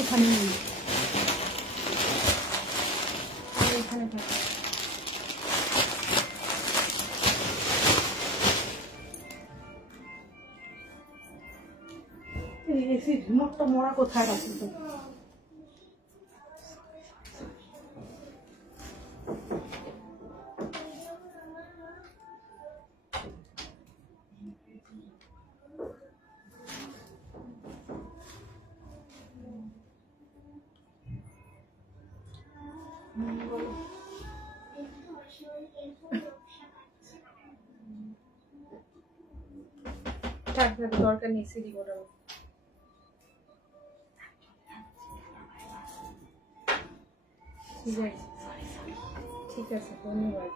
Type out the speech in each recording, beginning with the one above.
এখানে নেই, এখানে থাকে। এসি রিমোটটা মরা কোথায় আছে তো? দরকার নেই এসি রিমোট। ঠিক আছে, ধন্যবাদ।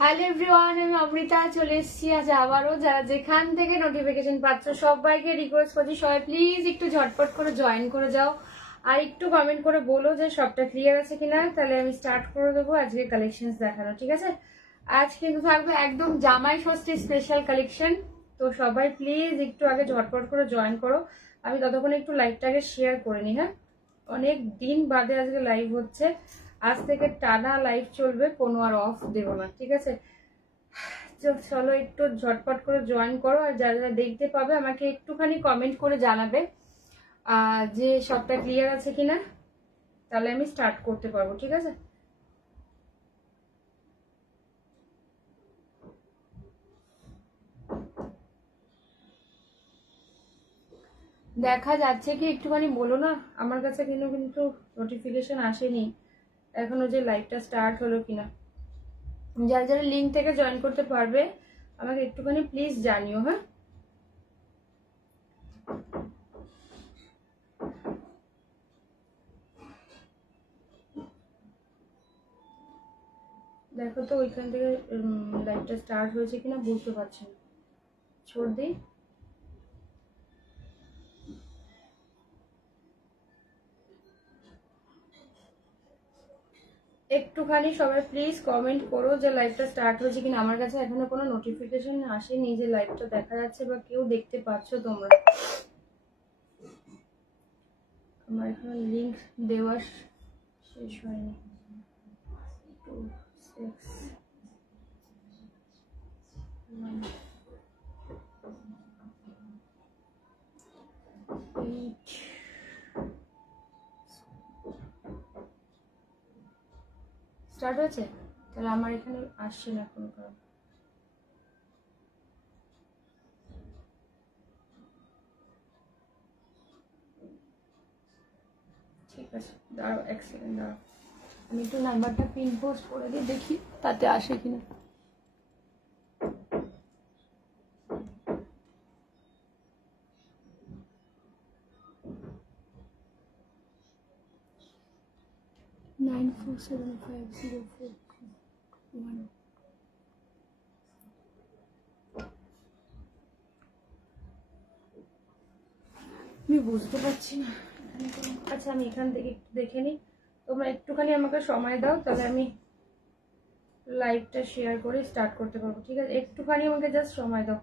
হ্যালো এভরিওয়ান, আমি অমৃতা চলে এসেছি আজ আবারও। যারা যেখান থেকে নোটিফিকেশন পাচ্ছ সবাইকে রিকোয়েস্ট করছি সবাই প্লিজ একটু ঝটপট করে জয়েন করে যাও, আর একটু কমেন্ট করে বলো যে সবটা ক্লিয়ার আছে কিনা, তাহলে আমি স্টার্ট করে দেবো আজকে কালেকশনস দেখানো। ঠিক আছে, আজ কিন্তু থাকবে একদম জামাই ষষ্ঠী স্পেশাল কালেকশন। তো সবাই প্লিজ একটু আগে ঝটপট করে জয়েন করো। আমি ততক্ষণে একটু লাইভটাকে শেয়ার করে নিই। হ্যাঁ, অনেক দিন বাদে আজকে লাইভ হচ্ছে, আজ থেকে টানা লাইভ চলবে, কোনো আর অফ দেব না। ঠিক আছে, চলো একটু ঝটপট করে জয়েন করো, আর যারা যারা দেখতে পাবে আমাকে একটুখানি কমেন্ট করে জানাবে যে সবটা ক্লিয়ার আছে কিনা, তাহলে আমি স্টার্ট করতে পারবো। ঠিক আছে, দেখা যাচ্ছে কি একটুখানি বলো না, আমার কাছে কিন্তু নোটিফিকেশন আসেনি এখনো যে লাইভটা স্টার্ট হলো কিনা। যারা যারা লিঙ্ক থেকে জয়েন করতে পারবে আমাকে একটুখানি প্লিজ জানিও। হ্যাঁ, দেখো তো ওইখান থেকে লাইভটা স্টার্ট হয়েছে কিনা বুঝতে পারছি না। ছোড় দিই, একটুখানি সবাই প্লিজ কমেন্ট করো যে লাইভটা স্টার্ট হয়েছে কিনা। আমার কাছে এখনো কোনো নোটিফিকেশন আসেনি যে লাইভটা দেখা যাচ্ছে বা কেউ দেখতে পাচ্ছ তোমরা। আমার এখনো লিঙ্ক দেওয়া শেষ হয়নি। 2 6 1 8 স্টার্ট হয়েছে, তাহলে আমার এখানে আসছে না কোনো কারণ। ঠিক আছে, দাঁড়াও এক সেকেন্ড, দাঁড়াও আমি একটু নাম্বারটা পিন পোস্ট করে দিই, দেখি তাতে আসে কিনা। আমি বুঝতে পারছি না। আচ্ছা, আমি এখান থেকে একটু দেখে নিই, তোমরা একটুখানি আমাকে সময় দাও, তাহলে আমি লাইভটা শেয়ার করে স্টার্ট করতে পারবো। ঠিক আছে, একটুখানি আমাকে জাস্ট সময় দাও।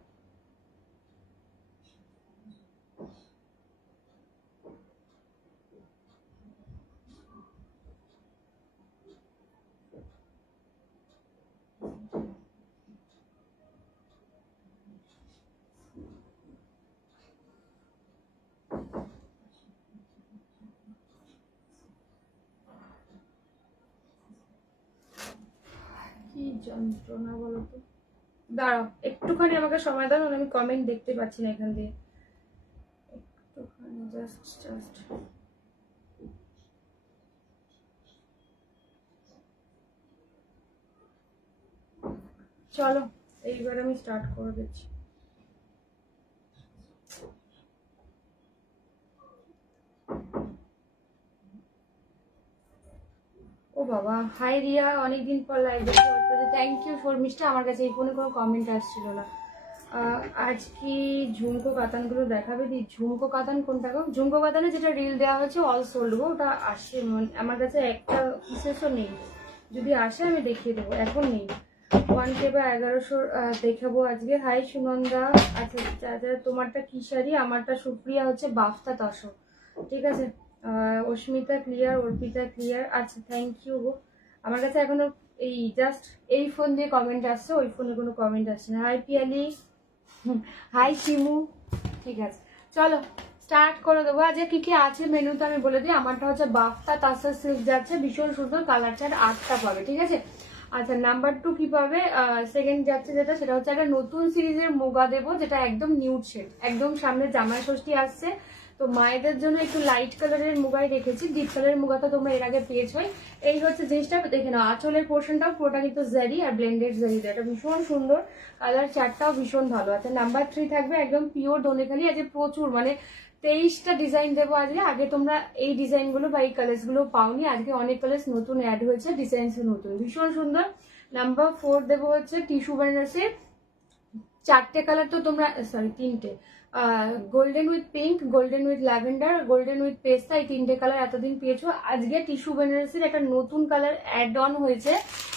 কি যন্ত্রণা বলো তো। দাঁড়াও একটুখানি আমাকে সময় দাও, আমি কমেন্ট দেখতে পাচ্ছি না এখান দিয়ে, একটুখানি জাস্ট চলো এইবার আমি স্টার্ট করে দিচ্ছি। ও বাবা, হাই রিয়া, অনেকদিন পর লাইভ দেখতে, থ্যাংক ইউ শর্মিষ্ঠা। আমার কাছে এই ফোনে কোনো কমেন্ট আসছিল না। আজ কি ঝুমকো কাতানগুলো দেখাবে দি? ঝুমকো কাতান কোনটা গো? ঝুমকো কাতানে যেটা রিল দেওয়া হয়েছে অল সোল্ড গো, ওটা আসে আমার কাছে একটা পিসেসও নেই, যদি আসে আমি দেখিয়ে দেবো, এখন নেই। 1K বা 1100 দেখাবো আজকে। হাই সুনন্দা। আচ্ছা তোমারটা কি শাড়ি? আমারটা সুপ্রিয়া হচ্ছে বাফতা তসর, ঠিক আছে। অস্মিতা ক্লিয়ার, অর্পিতা ক্লিয়ার। আচ্ছা থ্যাংক ইউ গো। আমার কাছে এখনো এই জাস্ট এই ফোন দিয়ে কমেন্ট আসছে, ওই ফোনে কোনো কমেন্ট আসছে না। হাই পিয়ালি, হাই শিমু, ঠিক আছে চলো স্টার্ট করে দেবো। আজকে কি কি আছে মেনুতে আমি বলে দিই। আমারটা হচ্ছে বাফতা তাসার সিল্ক যাচ্ছে, ভীষণ সুন্দর, কালার চার্ট 8টা পাবে, ঠিক আছে। আচ্ছা নাম্বার 2 কি পাবে? সেকেন্ড যাচ্ছে যেটা, সেটা হচ্ছে একটা নতুন সিরিজের মুগা দেবো, যেটা একদম নিউড শেড, একদম সামনে জামাই ষষ্ঠী আসছে, তো মায়েদের জন্য একটু লাইট কালারের মুগাই রেখেছি। ডিপ কালারের মুগাটা তোমরা এর আগে পেয়েছোই। এই হচ্ছে জিনিসটা, দেখে নাও আঁচলের পোর্শনটাও পুরোটা কিন্তু জারি আর ব্লেন্ডেড জারি, এটা ভীষণ সুন্দর, কালার চারটাও ভীষণ ভালো আছে। নাম্বার 3 থাকবে একদম পিওর দোনেখালি। আজকে প্রচুর মানে 23টা ডিজাইন দেবো আজকে। আগে তোমরা এই ডিজাইনগুলো বা এই কালার্স গুলো পাওনি, আজকে অনেক কালার্স নতুন অ্যাড হয়েছে, ডিজাইন নতুন, ভীষণ সুন্দর। নাম্বার 4 দেবো হচ্ছে টিস্যু বেনারসির 4টে কালার, তো তোমরা সরি 3টে, golden with pink, golden with lavender, golden with পেস্তা, এই 3টে কালার এতদিন পেয়েছো। আজকে টিস্যু বেনারসির একটা নতুন কালার অ্যাড অন হয়েছে,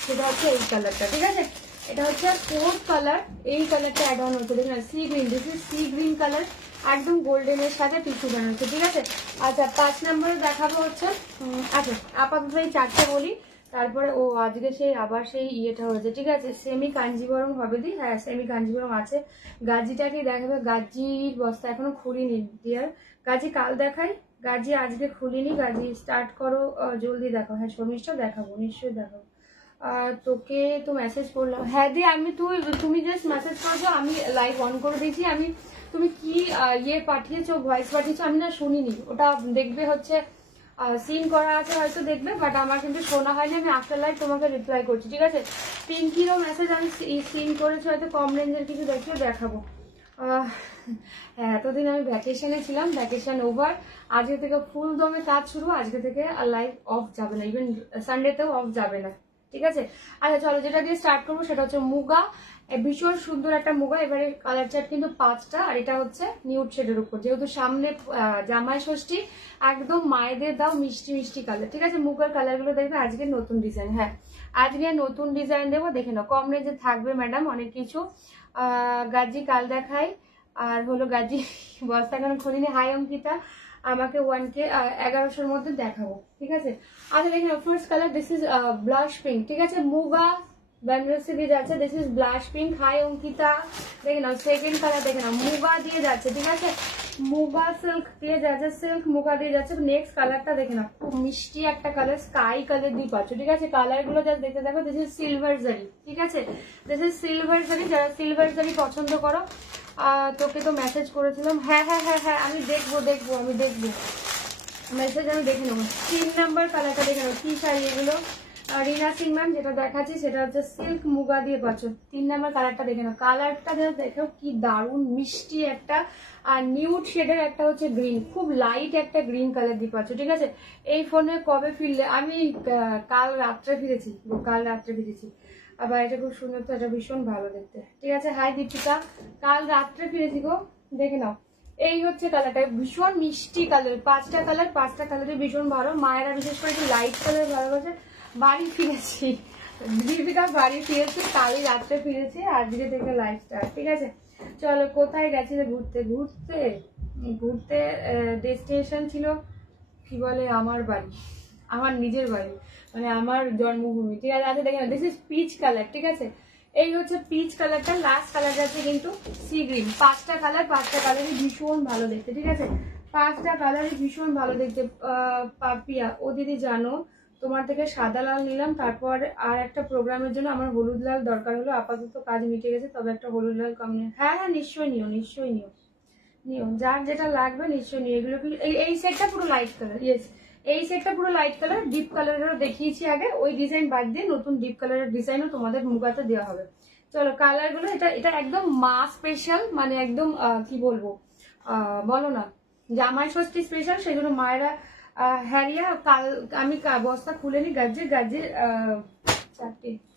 সেটা হচ্ছে এই কালারটা, ঠিক আছে। এটা হচ্ছে 4th কালার, এই কালারটা অ্যাড অন হচ্ছে, দেখুন sea green, this is sea green colour, একদম গোল্ডেনের সাথে টিস্যু বেনারসি, ঠিক আছে। আচ্ছা 5 নম্বরে দেখাবো হচ্ছে, আচ্ছা আপাতত এই 4টে বলি, তারপরে ও আজকে সেই আবার সেই ইয়েটা হয়েছে, ঠিক আছে। সেমি কাঞ্জিবরম হবে দি, হ্যাঁ সেমি কাঞ্জিবরম আছে। গাজিটাকে দেখাবে, গাজির বস্তা এখনো খুলিনি ডিয়ার, গাজি কাল দেখাই, গাজি আজকে খুলিনি, গাজি স্টার্ট করো জলদি দেখো। হ্যাঁ শর্মিষ্ঠা দেখাবো, নিশ্চয়ই দেখাবো। তোকে তো মেসেজ করলাম, হ্যাঁ দি আমি তুমি জাস্ট মেসেজ করছো, আমি লাইভ অন করে দিয়েছি। আমি তুমি কি ইয়ে পাঠিয়েছো, ভয়েস পাঠিয়েছো, আমি না শুনিনি, ওটা দেখবে হচ্ছে সিন করা আছে হয়তো দেখবে, বাট আমার কিন্তু শোনা হয়নি, আমি আফটার লাইভ তোমাকে রিপ্লাই করছি, ঠিক আছে। পিঙ্কিরও মেসেজ আমি সিন করেছি, হয়তো কম রেঞ্জের কিছু দেখিও দেখাবো। হ্যাঁ এতদিন আমি ভ্যাকেশনে ছিলাম, ভ্যাকেশন ওভার, আজকে থেকে ফুল দমে কাজ শুরু, আজকে থেকে আর লাইভ অফ যাবে না, ইভেন সানডেতেও অফ যাবে না, ঠিক আছে। আচ্ছা চলো যেটা দিয়ে স্টার্ট করবো সেটা হচ্ছে মুগা, ভীষণ সুন্দর একটা মুগা, এবারে কালার চার্ট কিন্তু 5টা, আর এটা হচ্ছে নিউড শেডের উপর, যেহেতু সামনে জামাই ষষ্ঠী, একদম মায়েদের দাও মিষ্টি মিষ্টি কালার, ঠিক আছে। মুগার কালার গুলো দেখবে আজকে নতুন ডিজাইন, হ্যাঁ আজকে নতুন ডিজাইন দেবো, দেখে নাও কম রেঞ্জে থাকবে ম্যাডাম অনেক কিছু। গাজি কাল দেখাই, আর হলো গাজি বস্তা কেন খুলিনি। হাই অঙ্কিতা, আমাকে 1K 1100-র মধ্যে দেখাবো, ঠিক আছে। আচ্ছা দেখে নাও first colour, this is blush pink, ঠিক আছে। মুগা বেনারসি দিয়ে যাচ্ছে, this is blush pink. Hi Ankita, দেখে নাও সেকেন্ড কালার, দেখে নাও মুগা দিয়ে যাচ্ছে, ঠিক আছে। মুগা সিল্ক দিয়ে যাচ্ছে, সিল্ক মুগা দিয়ে যাচ্ছে। নেক্সট কালারটা দেখে নাও, খুব মিষ্টি একটা কালার, স্কাই কালার দিয়ে পাচ্ছ, ঠিক আছে। কালার গুলো যা দেখতে দেখো, দিস ইজ সিলভার জারি, ঠিক আছে, দিস ইজ সিলভার জারি। যারা সিলভার জারি পছন্দ করো, তোকে তো মেসেজ করেছিলাম, হ্যাঁ হ্যাঁ হ্যাঁ হ্যাঁ আমি দেখবো মেসেজ আমি দেখে নেবো। 3 নাম্বার কালারটা দেখে নেবো, কি শাড়ি এগুলো? রিনা সিং ম্যাম যেটা দেখাচ্ছি সেটা হচ্ছে সিল্ক মুগা দিয়ে পাচ্ছ। 3 নাম্বার কালারটা দেখে নাও, কালারটা দেখো কি দারুণ মিষ্টি একটা, আর নিউড শেডের একটা হচ্ছে গ্রিন, খুব লাইট একটা গ্রিন কালার দিয়ে পাচ্ছ, ঠিক আছে। এই ফোনে কবে ফিরলে? আমি কাল রাত্রে ফিরেছি, আবার এটা খুব সুন্দর, তো এটা ভীষণ ভালো দেখতে, ঠিক আছে। হাই দীপিকা, কাল রাত্রে ফিরেছি গো, দেখে নাও। এই হচ্ছে কালারটা, ভীষণ মিষ্টি কালার, 5টা কালার, 5টা কালারই ভীষণ ভালো। মায়েরা বিশেষ করে একটু লাইট কালার ভালোবাসে। বাড়ি ফিরেছি, দীপিকা বাড়ি ফিরেছি, কালই রাত্রে ফিরেছি, আজকে থেকে লাইফ স্টার্ট, ঠিক আছে। চলো কোথায় গেছিলে ঘুরতে? ডেস্টিনেশন ছিল কি বলে আমার বাড়ি, আমার নিজের বাড়ি, মানে আমার জন্মভূমি, ঠিক আছে। আচ্ছা দেখে দিস ইজ পিচ কালার, ঠিক আছে। এই হচ্ছে পিচ কালারটা, লাস্ট কালার যাচ্ছে কিন্তু সি গ্রিন। 5টা কালারই ভীষণ ভালো দেখতে, ঠিক আছে। 5টা কালারই ভীষণ ভালো দেখতে। পাপিয়া, ও দিদি জানো তোমার থেকে সাদা লাল নিলাম, তারপর আর একটা প্রোগ্রামের জন্য আমার হলুদ লাল দরকার হলো। আপাতত কাজ মিটে গেছে, তবে একটা হলুদ লাল কম নিয়ে, হ্যাঁ হ্যাঁ নিশ্চয়ই নিও, নিশ্চয়ই নিও, নিও, যার যেটা লাগবে নিশ্চয়ই নিও। এগুলো এই সেটটা পুরো লাইট কালার, ইয়েস এই সেটটা পুরো লাইট কালার। ডিপ কালারেরও দেখিয়েছি আগে, ওই ডিজাইন বাদ দিয়ে নতুন ডিপ কালারের ডিজাইনও তোমাদের মুগাতে দেওয়া হবে। চলো কালার গুলো, এটা একদম মা স্পেশাল, মানে একদম কি বলবো বলো না, জামাই ষষ্ঠী স্পেশাল, সেজন্য মায়েরা হ্যারিয়া কাল আমি বস্তা খুলে নি, গাজে গাজে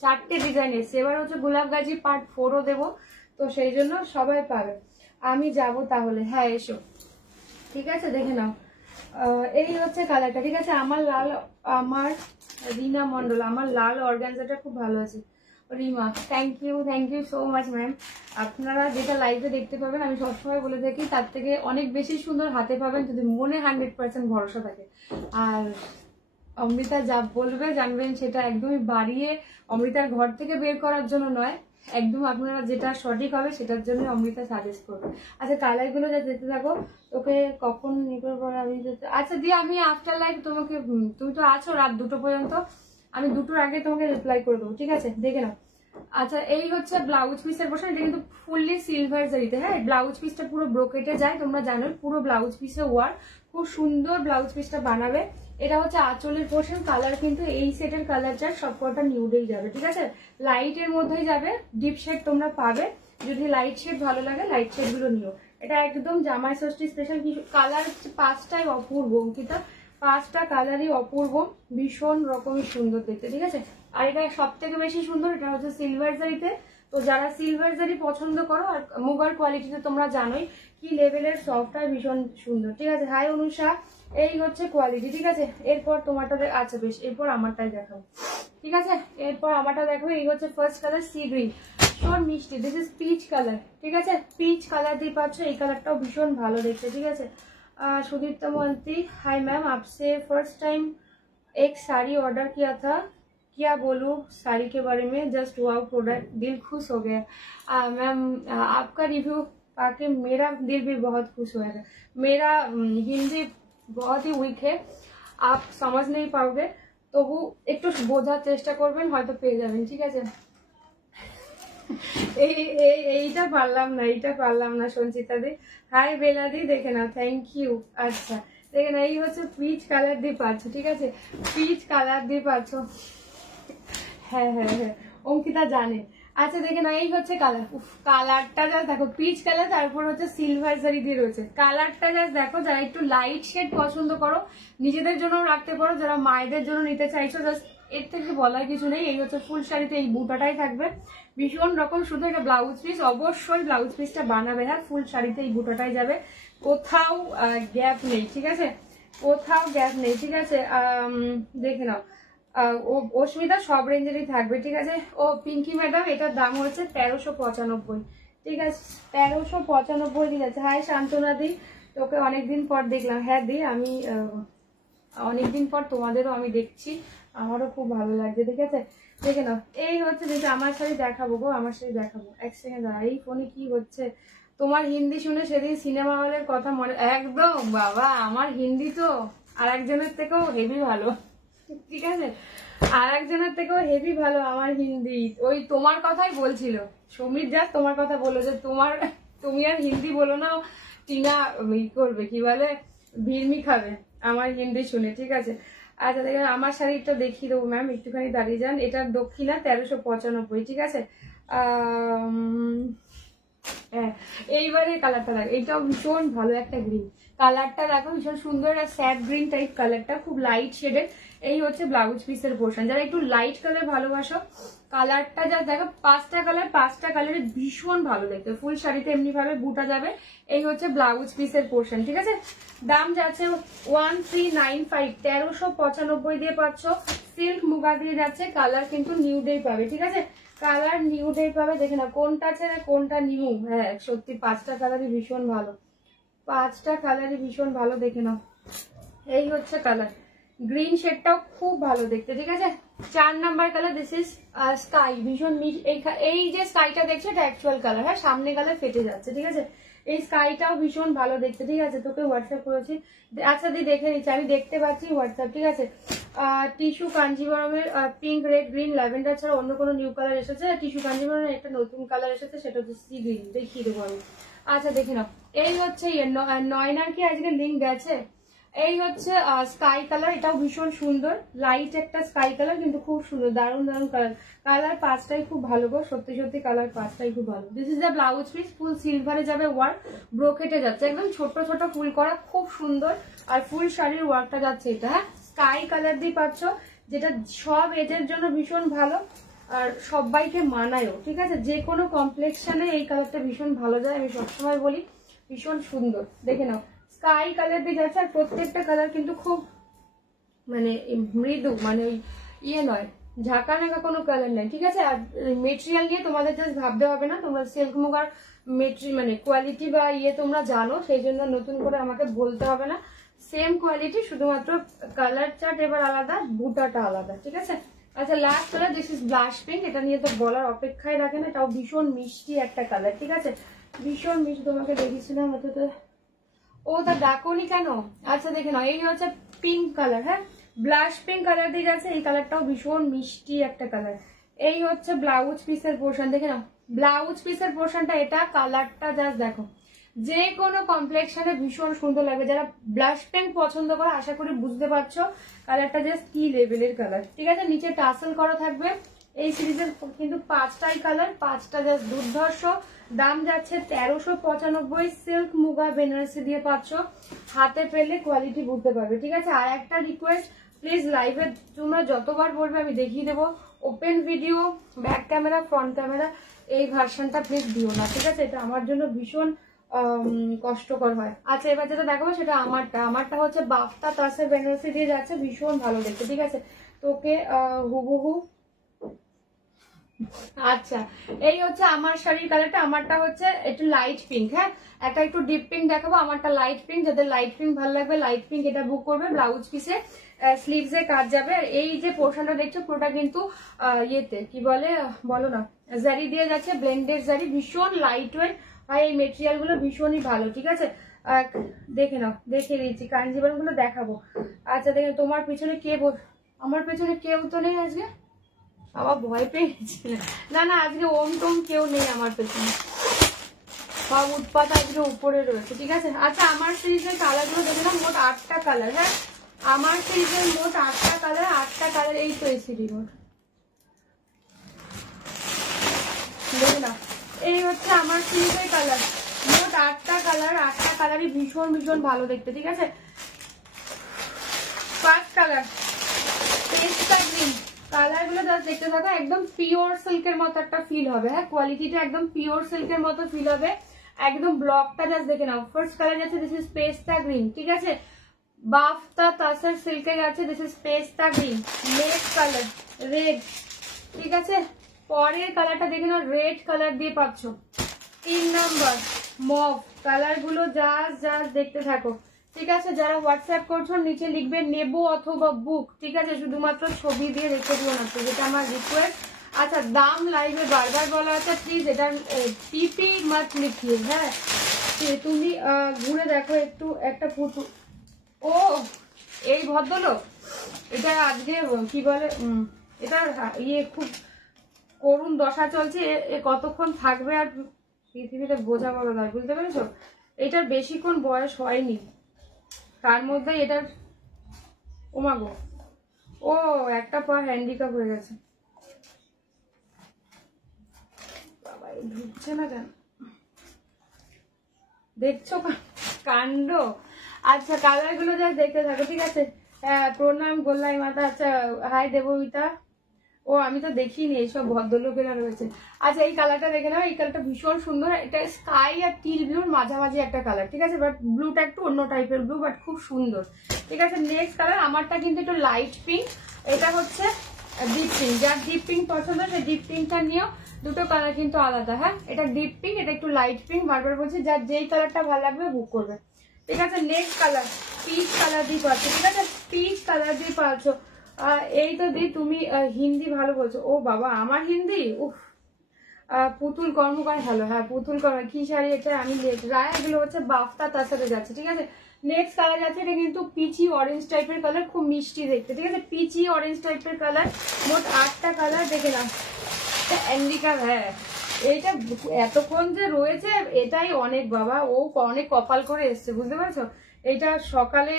চারটে ডিজাইন এসছে। এবার হচ্ছে গোলাপ গাজি পার্ট 4ও দেবো, তো সেই জন্য সবাই পাবে। আমি যাব তাহলে, হ্যাঁ এসো, ঠিক আছে দেখে নাও। এই হচ্ছে কালারটা, ঠিক আছে। আমার লাল, আমার রিনা মন্ডল, আমার লাল অর্গানজাটা খুব ভালো আছে। Rima thank you so much ma'am. আপনারা যেটা লাইভে দেখতে পাবেন, আমি সবসময় বলে থাকি, তার থেকে অনেক বেশি সুন্দর হাতে পাবেন যদি মনে 100% ভরসা থাকে। আর অমৃতা যা বলবে জানবেন, সেটা একদমই বাড়িয়ে অমৃতার ঘর থেকে বের করার জন্য নয়, একদম আপনারা যেটা সঠিক হবে সেটার জন্য অমৃতা সাজেস্ট করবে। আচ্ছা কালার গুলো যা যেতে থাকো, তোকে কখন আমি আচ্ছা দিয়ে আমি আফটার লাইভ তোমাকে, তুমি তো আছো রাত 2টো পর্যন্ত, আমি 2টোর আগে তোমাকে রিপ্লাই করে দেবো, ঠিক আছে দেখে নাও। আচ্ছা এই হচ্ছে ব্লাউজ পিসের পোর্শন, এটা কিন্তু ফুললি সিলভার জারিতে, হ্যাঁ ব্লাউজ পিসটা পুরো ব্রোকেটে যায়, তোমরা জানো পুরো ব্লাউজ পিসে ওয়ার, খুব সুন্দর ব্লাউজ পিসটা বানাবে। এটা হচ্ছে আঁচলের পোর্শন, কালার কিন্তু এই সেটের কালার চার সবকটা নিউডেই যাবে, ঠিক আছে লাইটের মধ্যেই যাবে, ডিপ শেড তোমরা পাবে, যদি লাইট শেড ভালো লাগে লাইট শেড গুলো নিও। এটা একদম জামাই ষষ্ঠী স্পেশাল, কিছু কালার 5টাই অপূর্ব অঙ্কিতা, 5টা কালারই অপূর্ব, ভীষণ রকমের সুন্দর দেখতে, ঠিক আছে। আর এটা সব থেকে বেশি সুন্দর, এটা হচ্ছে সিলভার জারিতে, তো যারা সিলভার জারি পছন্দ করো, আর মুগার কোয়ালিটিতে তোমরা জানোই কি লেভেলের সফট আর ভীষণ সুন্দর, ঠিক আছে। হাই অনুষা, এই হচ্ছে কোয়ালিটি, ঠিক আছে। এরপর তোমারটা আচ্ছা বেশ, এরপর আমারটাই দেখাবো, ঠিক আছে। এরপর আমারটা দেখো, এই হচ্ছে ফার্স্ট কালার সি গ্রিন, ভীষণ মিষ্টি, দিস ইজ পিচ কালার, ঠিক আছে পিচ কালার দিয়ে পাচ্ছ, এই কালারটাও ভীষণ ভালো দেখতে, ঠিক আছে। सुदीप्ता मोहंती, हाय मैम, आपसे फर्स्ट टाइम एक साड़ी ऑर्डर किया था, क्या बोलूँ साड़ी के बारे में, जस्ट वाओ प्रोडक्ट, दिल खुश हो गया। मैम आपका रिव्यू पाके मेरा दिल भी बहुत खुश हुआ है। मेरा हिंदी बहुत ही উইক है, आप समझ नहीं पाओगे, তবু একটু বোঝার চেষ্টা করবেন, হয়তো পেয়ে যাবেন, ঠিক আছে। এইটা পারলাম না সঞ্চিতা দি। হাই বেলা দি, দেখে নাও, থ্যাংক ইউ। আচ্ছা দেখে না, এই হচ্ছে পিচ কালার দিয়ে পাচ্ছ, ঠিক আছে পিচ কালার দিয়ে পাচ্ছ, হ্যাঁ হ্যাঁ হ্যাঁ অঙ্কিতা জানে। আচ্ছা দেখে না, এই হচ্ছে কালার, কালারটা জাস্ট দেখো, পিচ কালার, তারপর হচ্ছে সিলভার জারি দিয়ে রয়েছে, কালারটা জাস্ট দেখো। যারা একটু লাইট শেড পছন্দ করো, নিজেদের জন্য রাখতে পারো, যারা মায়েদের জন্য নিতে চাইছো, জাস্ট এর থেকে বলার কিছু নেই। এই হচ্ছে ফুল শাড়িতে এই বুটাটাই থাকবে, ভীষণ রকম শুধু একটা ব্লাউজ পিস, অবশ্যই ব্লাউজ পিসটা বানাবে, হ্যাঁ ফুল শাড়িতে এই বুটাটাই যাবে, কোথাও গ্যাপ নেই, ঠিক আছে কোথাও গ্যাপ নেই, ঠিক আছে। দেখে নাও, অস্মিতা সব রেঞ্জেরই থাকবে, ঠিক আছে। ও পিঙ্কি ম্যাডাম, এটার দাম হচ্ছে 1395, ঠিক আছে 1395 ঠিক আছে। হাই শান্তনা দি, তোকে অনেকদিন পর দেখলাম, হ্যাঁ দি আমি অনেকদিন পর তোমাদেরও আমি দেখছি, আমারও খুব ভালো লাগছে, ঠিক আছে দেখে নাও। এই হচ্ছে দেখে আমার শাড়ি দেখাবো গো, আমার শাড়ি দেখাবো, এক সেকেন্ড, এই ফোনে কি হচ্ছে। তোমার হিন্দি শুনে সেদিন সিনেমা হলের কথা মনে, একদম বাবা আমার হিন্দি তো আর একজনের থেকেও হেভি ভালো, ঠিক আছে আর একজনের থেকেও হেভি ভালো আমার হিন্দি। ওই তোমার কথাই বলছিল সমীর, যা তোমার কথা বললো যে তুমি আর হিন্দি বলো না, টিনা করবে কি বলে, ভিড়মি খাবে আমার হিন্দি শুনে, ঠিক আছে। আচ্ছা দেখেন আমার শাড়িটা দেখিয়ে দেবো ম্যাম, একটুখানি দাঁড়িয়ে যান। এটার দক্ষিণা 1395, ঠিক আছে। হ্যাঁ এইবারে কালারটা দেখো, এইটাও ভীষণ ভালো একটা গ্রিন, কালারটা দেখো ভীষণ সুন্দর, আর স্যাপ গ্রিন টাইপ কালারটা, খুব লাইট শেডের। এই হচ্ছে ব্লাউজ পিসের পোর্শন, যারা একটু লাইট কালার ভালোবাসো, কালারটা যা দেখো, 5টা কালার, 5টা কালারে ভীষণ ভালো দেখতে, ফুল শাড়িতে এমনি ভাবে বুটা যাবে। এই হচ্ছে ব্লাউজ পিসের পোর্শন, ঠিক আছে। দাম যাচ্ছে 1395, 1395 দিয়ে পাচ্ছ, সিল্ক মুগা দিয়ে যাচ্ছে, কালার কিন্তু নিউডেই পাবে, ঠিক আছে কালার নিউডেই পাবে। দেখে না কোনটা ছেড়ে কোনটা নিউ, হ্যাঁ সত্যি 5টা কালারই ভীষণ ভালো, 5টা কালারই ভীষণ ভালো, দেখে নাও। এই হচ্ছে কালার, গ্রিন শেডটাও খুব ভালো দেখতে, ঠিক আছে। 4 number colour, this is sky, ভীষণ এই যে স্কাইটা দেখছো এটা অ্যাকচুয়াল কালার, হ্যাঁ সামনে কালার ফেটে যাচ্ছে, ঠিক আছে। এই স্কাইটাও ভীষণ ভালো দেখতে, ঠিক আছে। তোকে হোয়াটসঅ্যাপ করেছি, আচ্ছা দি দেখে নিচ্ছি, আমি দেখতে পাচ্ছি হোয়াটসঅ্যাপ, ঠিক আছে। টিস্যু কাঞ্জিবরমের পিঙ্ক, রেড, গ্রিন, ল্যাভেন্ডার ছাড়া অন্য কোনো নিউ কালার এসেছে। টিস্যু কাঞ্জিবরমের একটা নতুন কালার এসেছে, সেটা হচ্ছে সি গ্রিন। দেখিয়ে দেবো আমি। আচ্ছা দেখে নাও, এই হচ্ছে নয়নার কি আজকে লিঙ্ক গেছে। এই হচ্ছে স্কাই কালার, এটাও ভীষণ সুন্দর, লাইট একটা স্কাই কালার, কিন্তু খুব সুন্দর, দারুণ দারুণ কালার। কালার পাঁচটাই খুব ভালো গো, সত্যি সত্যি কালার পাঁচটাই খুব ভালো। This is the blouse piece, full সিলভারে যাবে ওয়ার্ক, ব্রোকেটে যাচ্ছে, একদম ছোট ছোট ফুল করা, খুব সুন্দর। আর ফুল শাড়ির ওয়ার্কটা যাচ্ছে এটা, হ্যাঁ স্কাই কালার দিয়ে পাচ্ছ, যেটা সব এজের জন্য ভীষণ ভালো আর সবাইকে মানায়ও, ঠিক আছে। যে কোনো কমপ্লেক্সনে এই কালারটা ভীষণ ভালো যায়, আমি সবসময় বলি, ভীষণ সুন্দর। দেখে নাও স্কাই কালার দিয়ে যাচ্ছে, আর প্রত্যেকটা কালার কিন্তু খুব মানে মৃদু, মানে ওই ইয়ে নয়, ঝাঁকা নাকা কোনো কালার নেই, ঠিক আছে। আর মেটেরিয়াল নিয়ে তোমাদের জাস্ট ভাবতে হবে না, তোমরা সিল্ক মুগার মানে কোয়ালিটি বা ইয়ে তোমরা জানো, সেই জন্য নতুন করে আমাকে বলতে হবে না। সেম কোয়ালিটি, শুধুমাত্র কালার চার্ট এবার আলাদা, বুটাটা আলাদা, ঠিক আছে। আচ্ছা last colour, this is blush pink, এটা নিয়ে তো বলার অপেক্ষায় রাখে না, এটাও ভীষণ মিষ্টি একটা কালার, ঠিক আছে, ভীষণ মিষ্টি। তোমাকে দেখেছিলাম অত, ও তা ডাকনি কেন। আচ্ছা দেখে নাও, এই হচ্ছে পিঙ্ক কালার, হ্যাঁ ব্লাশ পিঙ্ক কালার দিয়ে যাচ্ছে, এই কালারটাও ভীষণ মিষ্টি একটা কালার। এই হচ্ছে ব্লাউজ পিসের পোর্শন, দেখে নাও ব্লাউজ পিসের পোর্শনটা, এটা কালারটা জাস্ট দেখো, যে কোনো কমপ্লেক্সনে ভীষণ সুন্দর লাগবে। যারা ব্লাশ পিঙ্ক পছন্দ করে আশা করি বুঝতে পারছো কালারটা জাস্ট কি লেভেলের কালার, ঠিক আছে। নিচে টাসেল করা থাকবে। এই সিরিজের কিন্তু পাঁচটাই কালার, পাঁচটা জাস্ট দুর্ধর্ষ। দাম যাচ্ছে 1395, সিল্ক মুগা বেনারসি দিয়ে পাচ্ছ, হাতে পেলে কোয়ালিটি বুঝতে পারবে, ঠিক আছে। আর একটা রিকোয়েস্ট, প্লিজ লাইভে তোমরা যতবার বলবে আমি দেখিয়ে দেবো, open video, back camera, front camera, এই ভার্সনটা প্লিজ দিও না, ঠিক আছে, এটা আমার জন্য ভীষণ কষ্টকর হয়। আচ্ছা এবার যেটা দেখাবো সেটা আমারটা হচ্ছে বাফতা তাসের বেনারসি দিয়ে যাচ্ছে, ভীষণ ভালো দেখতে, ঠিক আছে। তোকে হুবহু। আচ্ছা এই হচ্ছে আমার শাড়ির কালারটা, আমারটা হচ্ছে একটু লাইট পিঙ্ক, হ্যাঁ একটা একটু ডিপ পিঙ্ক দেখাবো, আমারটা লাইট পিঙ্ক। যাদের লাইট পিঙ্ক ভালো লাগবে লাইট পিঙ্ক এটা বুক করবে। ব্লাউজ পিসে স্লিভস এ কাজ যাবে। আর এই যে পোর্শনটা দেখছো পুরোটা কিন্তু ইয়েতে কি বলে বলো না, জারি দিয়ে যাচ্ছে, ব্লেন্ডেড জারি, ভীষণ লাইট ওয়েট। আর এই মেটেরিয়াল গুলো ভীষণই ভালো, ঠিক আছে। দেখে নাও, দেখে দিচ্ছি কাঞ্জিবরম গুলো দেখাবো। আচ্ছা দেখে তোমার পিছনে কে আমার পেছনে কেউ তো নেই আজকে, আবার ভয় পেয়ে গেছিলেন। না না আজকে ওম টোম কেউ নেই আমার পেছনে, সব উৎপাত আজকে উপরে রয়েছে, ঠিক আছে। আচ্ছা আমার সিরিজের কালার গুলো দেখে না, মোট 8টা কালার, হ্যাঁ আমার সিরিজের মোট 8টা কালার, 8টা কালার। এই তো এই সিরিজ মোট দেখে না, এই হচ্ছে আমার সিরিজের কালার, মোট 8টা কালার, 8টা কালারই ভীষণ ভীষণ ভালো দেখতে, ঠিক আছে। ফার্স্ট কালার পেস্টা গ্রিন, কালার গুলো দেখতে থাকো, একদম পিওর সিল্কের মতো একটা ফিল হবে, হ্যাঁ কোয়ালিটিটা একদম পিওর সিল্কের মতো ফিল হবে, একদম ব্লকটা জাস্ট দেখে নাও। ফার্স্ট কালার যাচ্ছে দিস ইজ পেস্টা গ্রিন, ঠিক আছে, বাফতা তাসের সিল্কে যাচ্ছে, this is pista green. Next colour red, ঠিক আছে, পরের কালারটা দেখে নাও, রেড কালার দিয়ে পাচ্ছ। 3 নম্বর মভ, কালার গুলো জাস্ট দেখতে থাকো, ঠিক আছে। যারা হোয়াটসঅ্যাপ করছো নিচে লিখবে নেবো অথবা বুক, ঠিক আছে, শুধুমাত্র ছবি দিয়ে রেখে দিও না, যেটা আমার রিকোয়েস্ট। আচ্ছা দাম লাইভে বারবার বলা আছে, প্লিজ এটা টিপি মাছ লিখিয়ে, হ্যাঁ তুমি ঘুরে দেখো একটু, একটা ফুটু। ও এই ভদ্রলোক, এটা আজকে কি বলে, এটা ইয়ে খুব করুণ দশা চলছে, এ কতক্ষণ থাকবে আর পৃথিবীতে বোঝা বলো না, বুঝতে পেরেছো। এটার বেশিক্ষণ বয়স হয়নি, তার মধ্যে এটার ওমাগো, ও একটা পা হ্যান্ডিক্যাপ হয়ে গেছে, বাবা ঢুকছে না কেন, দেখছো কাণ্ড। আচ্ছা কালার গুলো যা দেখতে থাকো, ঠিক আছে। প্রণাম গোল্লাই মাতা। আচ্ছা হাই দেবমিতা, ও আমি তো দেখিনি, এইসব ভদ্রলোকেরা রয়েছে। আচ্ছা এই কালারটা দেখে নাও, এই কালারটা ভীষণ সুন্দর, এটা স্কাই আর টিল ব্লুর মাঝামাঝি একটা কালার, ঠিক আছে, বাট ব্লুটা একটু অন্য টাইপের ব্লু, বাট খুব সুন্দর, ঠিক আছে। নেক্সট কালার আমারটা কিন্তু একটু লাইট পিঙ্ক, এটা হচ্ছে ডিপ পিঙ্ক, যার ডিপ পিঙ্ক পছন্দ সেই ডিপ পিঙ্কটা নিয়েও, দুটো কালার কিন্তু আলাদা, হ্যাঁ এটা ডিপ পিঙ্ক, এটা একটু লাইট পিঙ্ক, বারবার বলছি যার যেই কালারটা ভালো লাগবে বুক করবে, ঠিক আছে। নেক্সট কালার পিচ কালার দিয়ে পাচ্ছ, ঠিক আছে, পিচ কালার দিয়ে পাচ্ছ। এই তো দি তুমি হিন্দি ভালো বলছো, ও বাবা আমার হিন্দি উফ, পুতুল কর্মকার, হ্যালো, হ্যাঁ পুতুল কর্ম, কি শাড়ি এটা আমি রায়, এগুলো হচ্ছে বাফতা তার সাথে যাচ্ছে, ঠিক আছে। নেক্সট কালার যাচ্ছে, এটা কিন্তু পিচি অরেঞ্জ টাইপের কালার, খুব মিষ্টি দেখতে, ঠিক আছে। পিচি অরেঞ্জ টাইপের কালার, মোট 8টা কালার, দেখে নাও। আমেরিকা, হ্যাঁ এইটা এতক্ষণ যে রয়েছে এটাই অনেক বাবা, ও অনেক কপাল করে এসছে, বুঝতে পারছো। এটা সকালে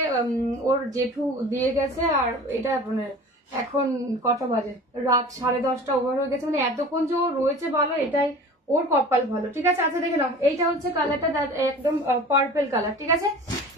ওর জেঠু দিয়ে গেছে, আর এটা মানে এখন কটা বাজে, রাত 10:30 ওভার হয়ে গেছে, মানে এতক্ষণ যে ও রয়েছে ভালো, এটাই ওর কপাল ভালো, ঠিক আছে। আচ্ছা দেখে নাও, এইটা হচ্ছে কালারটা একদম পার্পল কালার, ঠিক আছে।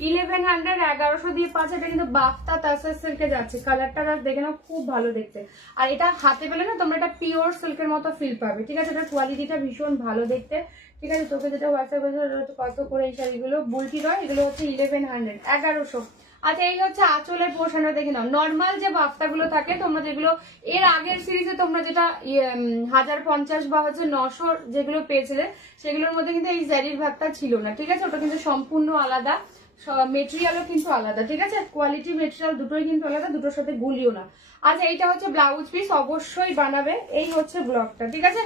1100 1100 দিয়ে 5, এটা কিন্তু বাফতা তাসার সিল্কে যাচ্ছে, কালারটা দেখে নাও, খুব ভালো দেখতে। আর এটা হাতে পেলে না তোমরা এটা পিওর সিল্কের মতো ফিল পাবে, ঠিক আছে। এটার কোয়ালিটিটা ভীষণ ভালো দেখতে, ঠিক আছে। তোকে যেটা হোয়াটসঅ্যাপ কত করে এই শাড়িগুলো বুলটি রয়, এগুলো হচ্ছে 1100 1100। আচ্ছা এই হচ্ছে আঁচলের পোর্শনটা দেখে নাও। নর্মাল যে বাফতাগুলো থাকে তোমরা যেগুলো এর আগের সিরিজে তোমরা যেটা 1050 বা হচ্ছে 900 যেগুলো পেয়েছিলে, সেগুলোর মধ্যে কিন্তু এই জারির ভাগটা ছিল না, ঠিক আছে। ওটা কিন্তু সম্পূর্ণ আলাদা, মেটেরিয়ালও কিন্তু আলাদা, ঠিক আছে। কোয়ালিটি মেটেরিয়াল দুটোই কিন্তু আলাদা, দুটোর সাথে গুলিও না। আচ্ছা এইটা হচ্ছে ব্লাউজ পিস, অবশ্যই বানাবে। এই হচ্ছে ব্লকটা, ঠিক আছে।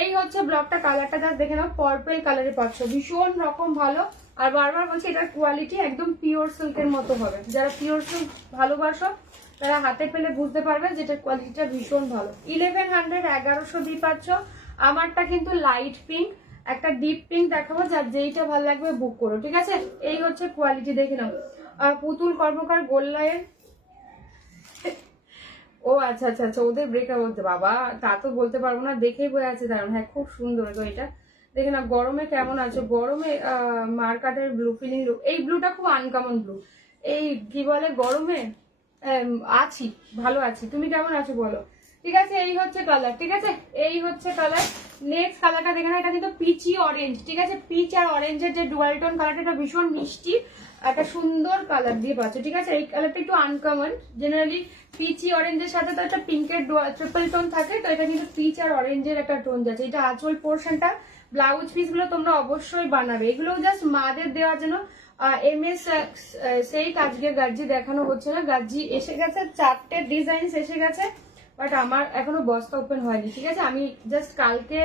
এই হচ্ছে ব্লকটা, কালারটা জাস্ট দেখে নাও, পার্পল কালারে পাচ্ছ, ভীষণ রকম ভালো। আর বারবার বলছি এটার কোয়ালিটি একদম পিওর সিল্কের মতো হবে। যারা পিওর সিল্ক ভালোবাসো তারা হাতে পেলে বুঝতে পারবে যে এটার কোয়ালিটিটা ভীষণ ভালো। 1100 1100 দিয়ে পাচ্ছ। আমারটা কিন্তু লাইট পিঙ্ক, একটা ডিপ পিঙ্ক দেখাবো, যার যেইটা ভালো লাগবে বুক করো, ঠিক আছে। এই হচ্ছে কোয়ালিটি, দেখে নাও। পুতুল কর্মকার গোল্লায়ের, ও আচ্ছা আচ্ছা আচ্ছা, ওদের ব্রেকআপ হতে, বাবা তা তো বলতে পারবো না, দেখেই বয়ে আছে দারুণ। হ্যাঁ খুব সুন্দর তো এটা, দেখে না। গরমে কেমন আছো? গরমে মার্কাটের ব্লু ফিলিং ব্লু, এই ব্লুটা খুব আনকমন ব্লু। এই কি বলে গরমে আছি, ভালো আছি। তুমি কেমন আছো বলো, ঠিক আছে। এই হচ্ছে কালার, ঠিক আছে। এই হচ্ছে কালার। নেক্সট কালারটা দেখে না, এটা কিন্তু পিচি অরেঞ্জ, ঠিক আছে। পিচ আর অরেঞ্জের যে ডুয়াল টোন কালারটা, এটা ভীষণ মিষ্টি, একটা সুন্দর কালার দিয়ে পাচ্ছ, ঠিক আছে। এই কালারটা একটু আনকমন, জেনারেলি পিচি অরেঞ্জের সাথে তো একটা পিঙ্কের ট্রিপল টোন থাকে, তো এটা কিন্তু পিচ আর অরেঞ্জের একটা টোন যাচ্ছে। এটা আঁচল পোর্শনটা। ব্লাউজ পিস গুলো তোমরা অবশ্যই বানাবে, এগুলো জাস্ট মাদের দেওয়ার জন্য। MS সেই আজকে গাজ্জি দেখানো হচ্ছে না, গাজ্জি এসে গেছে, 4টে ডিজাইন এসে গেছে, বাট আমার এখনো বস্তা ওপেন হয়নি, ঠিক আছে। আমি জাস্ট কালকে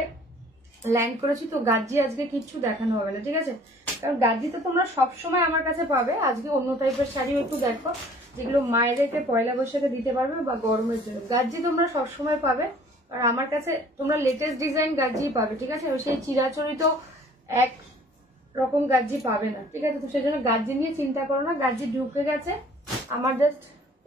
ল্যান্ড করেছি, তো গাজ্জি আজকে কিচ্ছু দেখানো হবে না, ঠিক আছে। কারণ গাজ্জি তো তোমরা সবসময় আমার কাছে পাবে, আজকে অন্য টাইপের শাড়িও একটু দেখো, যেগুলো মায়েদেরকে পয়লা বৈশাখে দিতে পারবে বা গরমের জন্য। গাজ্জি তোমরা সবসময় পাবে, আর আমার কাছে তোমরা লেটেস্ট ডিজাইন গাজ্জি পাবে, ঠিক আছে। সেই চিরাচরিত এক রকম গাজ্জি পাবে না, ঠিক আছে। তো সেই জন্য গাজ্জি নিয়ে চিন্তা করো না, গাজ্জি ঢুকে গেছে, আমার জাস্ট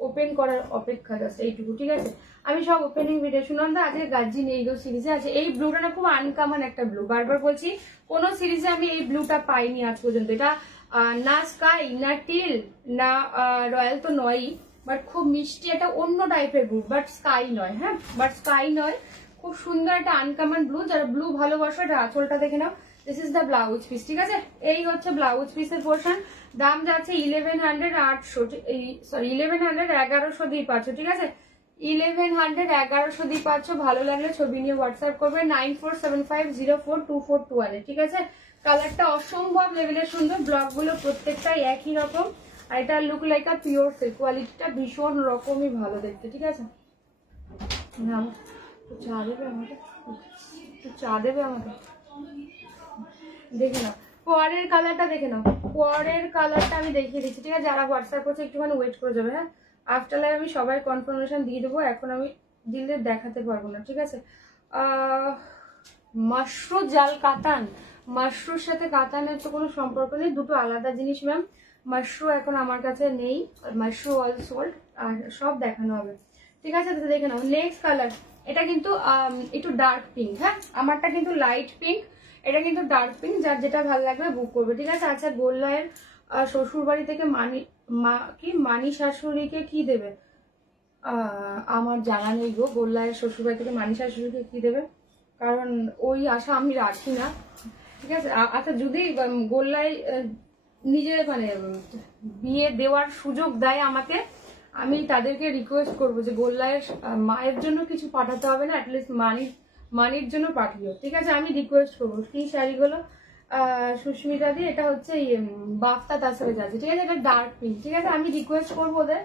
ওপেন করার অপেক্ষা, জাস্ট এইটুকু, ঠিক আছে। আমি সব ওপেনিং ভিডিও সুনন্দা আজকে গাজ্জি নেই গো সিরিজে আছে। এই ব্লুটা না খুব আনকমন একটা ব্লু, বারবার বলছি কোন সিরিজে আমি এই ব্লুটা পাইনি আজ পর্যন্ত। এটা না স্কাই না টিল না রয়্যাল তো নয়ই, বাট খুব মিষ্টি একটা অন্য টাইপের ব্লু, বাট স্কাই নয়, হ্যাঁ বাট স্কাই নয়, খুব সুন্দর একটা আনকমন ব্লু। যারা ব্লু ভালোবাসো এটা আঁচলটা দেখে নাও। This is the blouse piece, ঠিক আছে। এই হচ্ছে ব্লাউজ পিসের পোর্শন। দাম যাচ্ছে 1100 1100 1100 দিয়ে পাচ্ছ, ঠিক আছে। 1100 1100 দিয়ে পাচ্ছ। ভালো লাগলে ছবি নিয়ে হোয়াটসঅ্যাপ করবে 9475042421, ঠিক আছে। কালারটা অসম্ভব লেভেলের সুন্দর, ব্লক গুলো প্রত্যেকটাই একই রকম, আর এটা look like a pure silk, কোয়ালিটিটা ভীষণ রকমই ভালো দেখতে, ঠিক আছে। না চা দেবে আমাকে, একটু চা দেবে আমাকে, দেখে নাও পরের কালারটা, দেখে নাও পরের কালারটা আমি দেখিয়ে দিচ্ছি, ঠিক আছে। যারা হোয়াটসঅ্যাপ করছে একটুখানি ওয়েট করে যাবে, হ্যাঁ। আফটার লাইভ আমি সবাই কনফার্মেশন দিয়ে দেবো, এখন আমি দিলে দেখাতে পারবো না, ঠিক আছে। মাশরু জাল কাতান, মাশরুর সাথে কাতানের তো কোনো সম্পর্ক নেই, দুটো আলাদা জিনিস ম্যাম। মাশরু এখন আমার কাছে নেই, মাশরু অল সোল্ড, আর সব দেখানো হবে, ঠিক আছে। তো দেখে নাও নেক্সট কালার, এটা কিন্তু একটু ডার্ক পিঙ্ক, হ্যাঁ আমারটা কিন্তু লাইট পিঙ্ক, এটা কিন্তু ডার্ক পিঙ্ক, যার যেটা ভালো লাগবে বুক করবে, ঠিক আছে। আচ্ছা গোল্লায়ের শ্বশুর বাড়ি থেকে মানি শাশুড়িকে কি দেবে? আমার জানা নেই গো, গোল্লায়ের শ্বশুর বাড়ি থেকে মানি শাশুড়িকে কি দেবে, কারণ ওই আশা আমি রাখি না, ঠিক আছে। আচ্ছা যদি গোল্লাই নিজে মানে বিয়ে দেওয়ার সুযোগ দেয় আমাকে, আমি তাদেরকে রিকোয়েস্ট করবো যে গোল্লায়ের মায়ের জন্য কিছু পাঠাতে হবে না, অ্যাটলিস্ট মানির জন্য পাঠিও, ঠিক আছে। আমি রিকোয়েস্ট করবো। কি শাড়িগুলো সুস্মিতা দি, এটা হচ্ছে বাফতা তাছাড়া যাচ্ছে, ঠিক আছে। এটা ডার্ক পিঙ্ক, ঠিক আছে। আমি রিকোয়েস্ট করবো ওদের,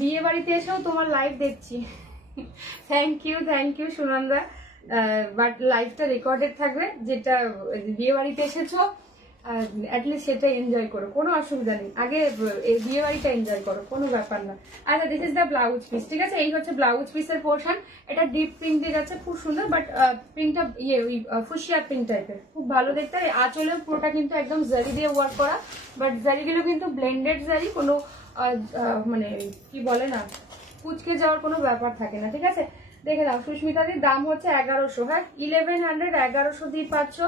বিয়ে বাড়িতে এসেও তোমার লাইভ দেখছি। Thank you Sunanda. বাট লাইফটা রেকর্ডেড থাকবে, যেটা বিয়ে বাড়িতে এসেছো অ্যাটলিস্ট সেটা এনজয় করো, কোনো অসুবিধা নেই। আগে বিয়ে বাড়িটা এনজয় করো, কোনো ব্যাপার না। আচ্ছা, this is the blouse piece, ঠিক আছে? এই হচ্ছে ব্লাউজ পিসের পোর্শন। এটা ডিপ পিঙ্ক দিয়ে যাচ্ছে, খুব সুন্দর, বাট পিঙ্কটা ওই ফুসিয়া পিঙ্ক টাইপের, খুব ভালো দেখতে। আর আঁচলের পুরোটা কিন্তু একদম জারি দিয়ে ওয়ার্ক করা, বাট জারিগুলো কিন্তু ব্লেন্ডেড জারি, কোনো মানে কি বলে না, কুচকে যাওয়ার কোনো ব্যাপার থাকে না, ঠিক আছে? দেখে নাও, সুস্মিতাদির দাম হচ্ছে 1100, হ্যাঁ 1100, 1100 দিয়ে পাচ্ছ।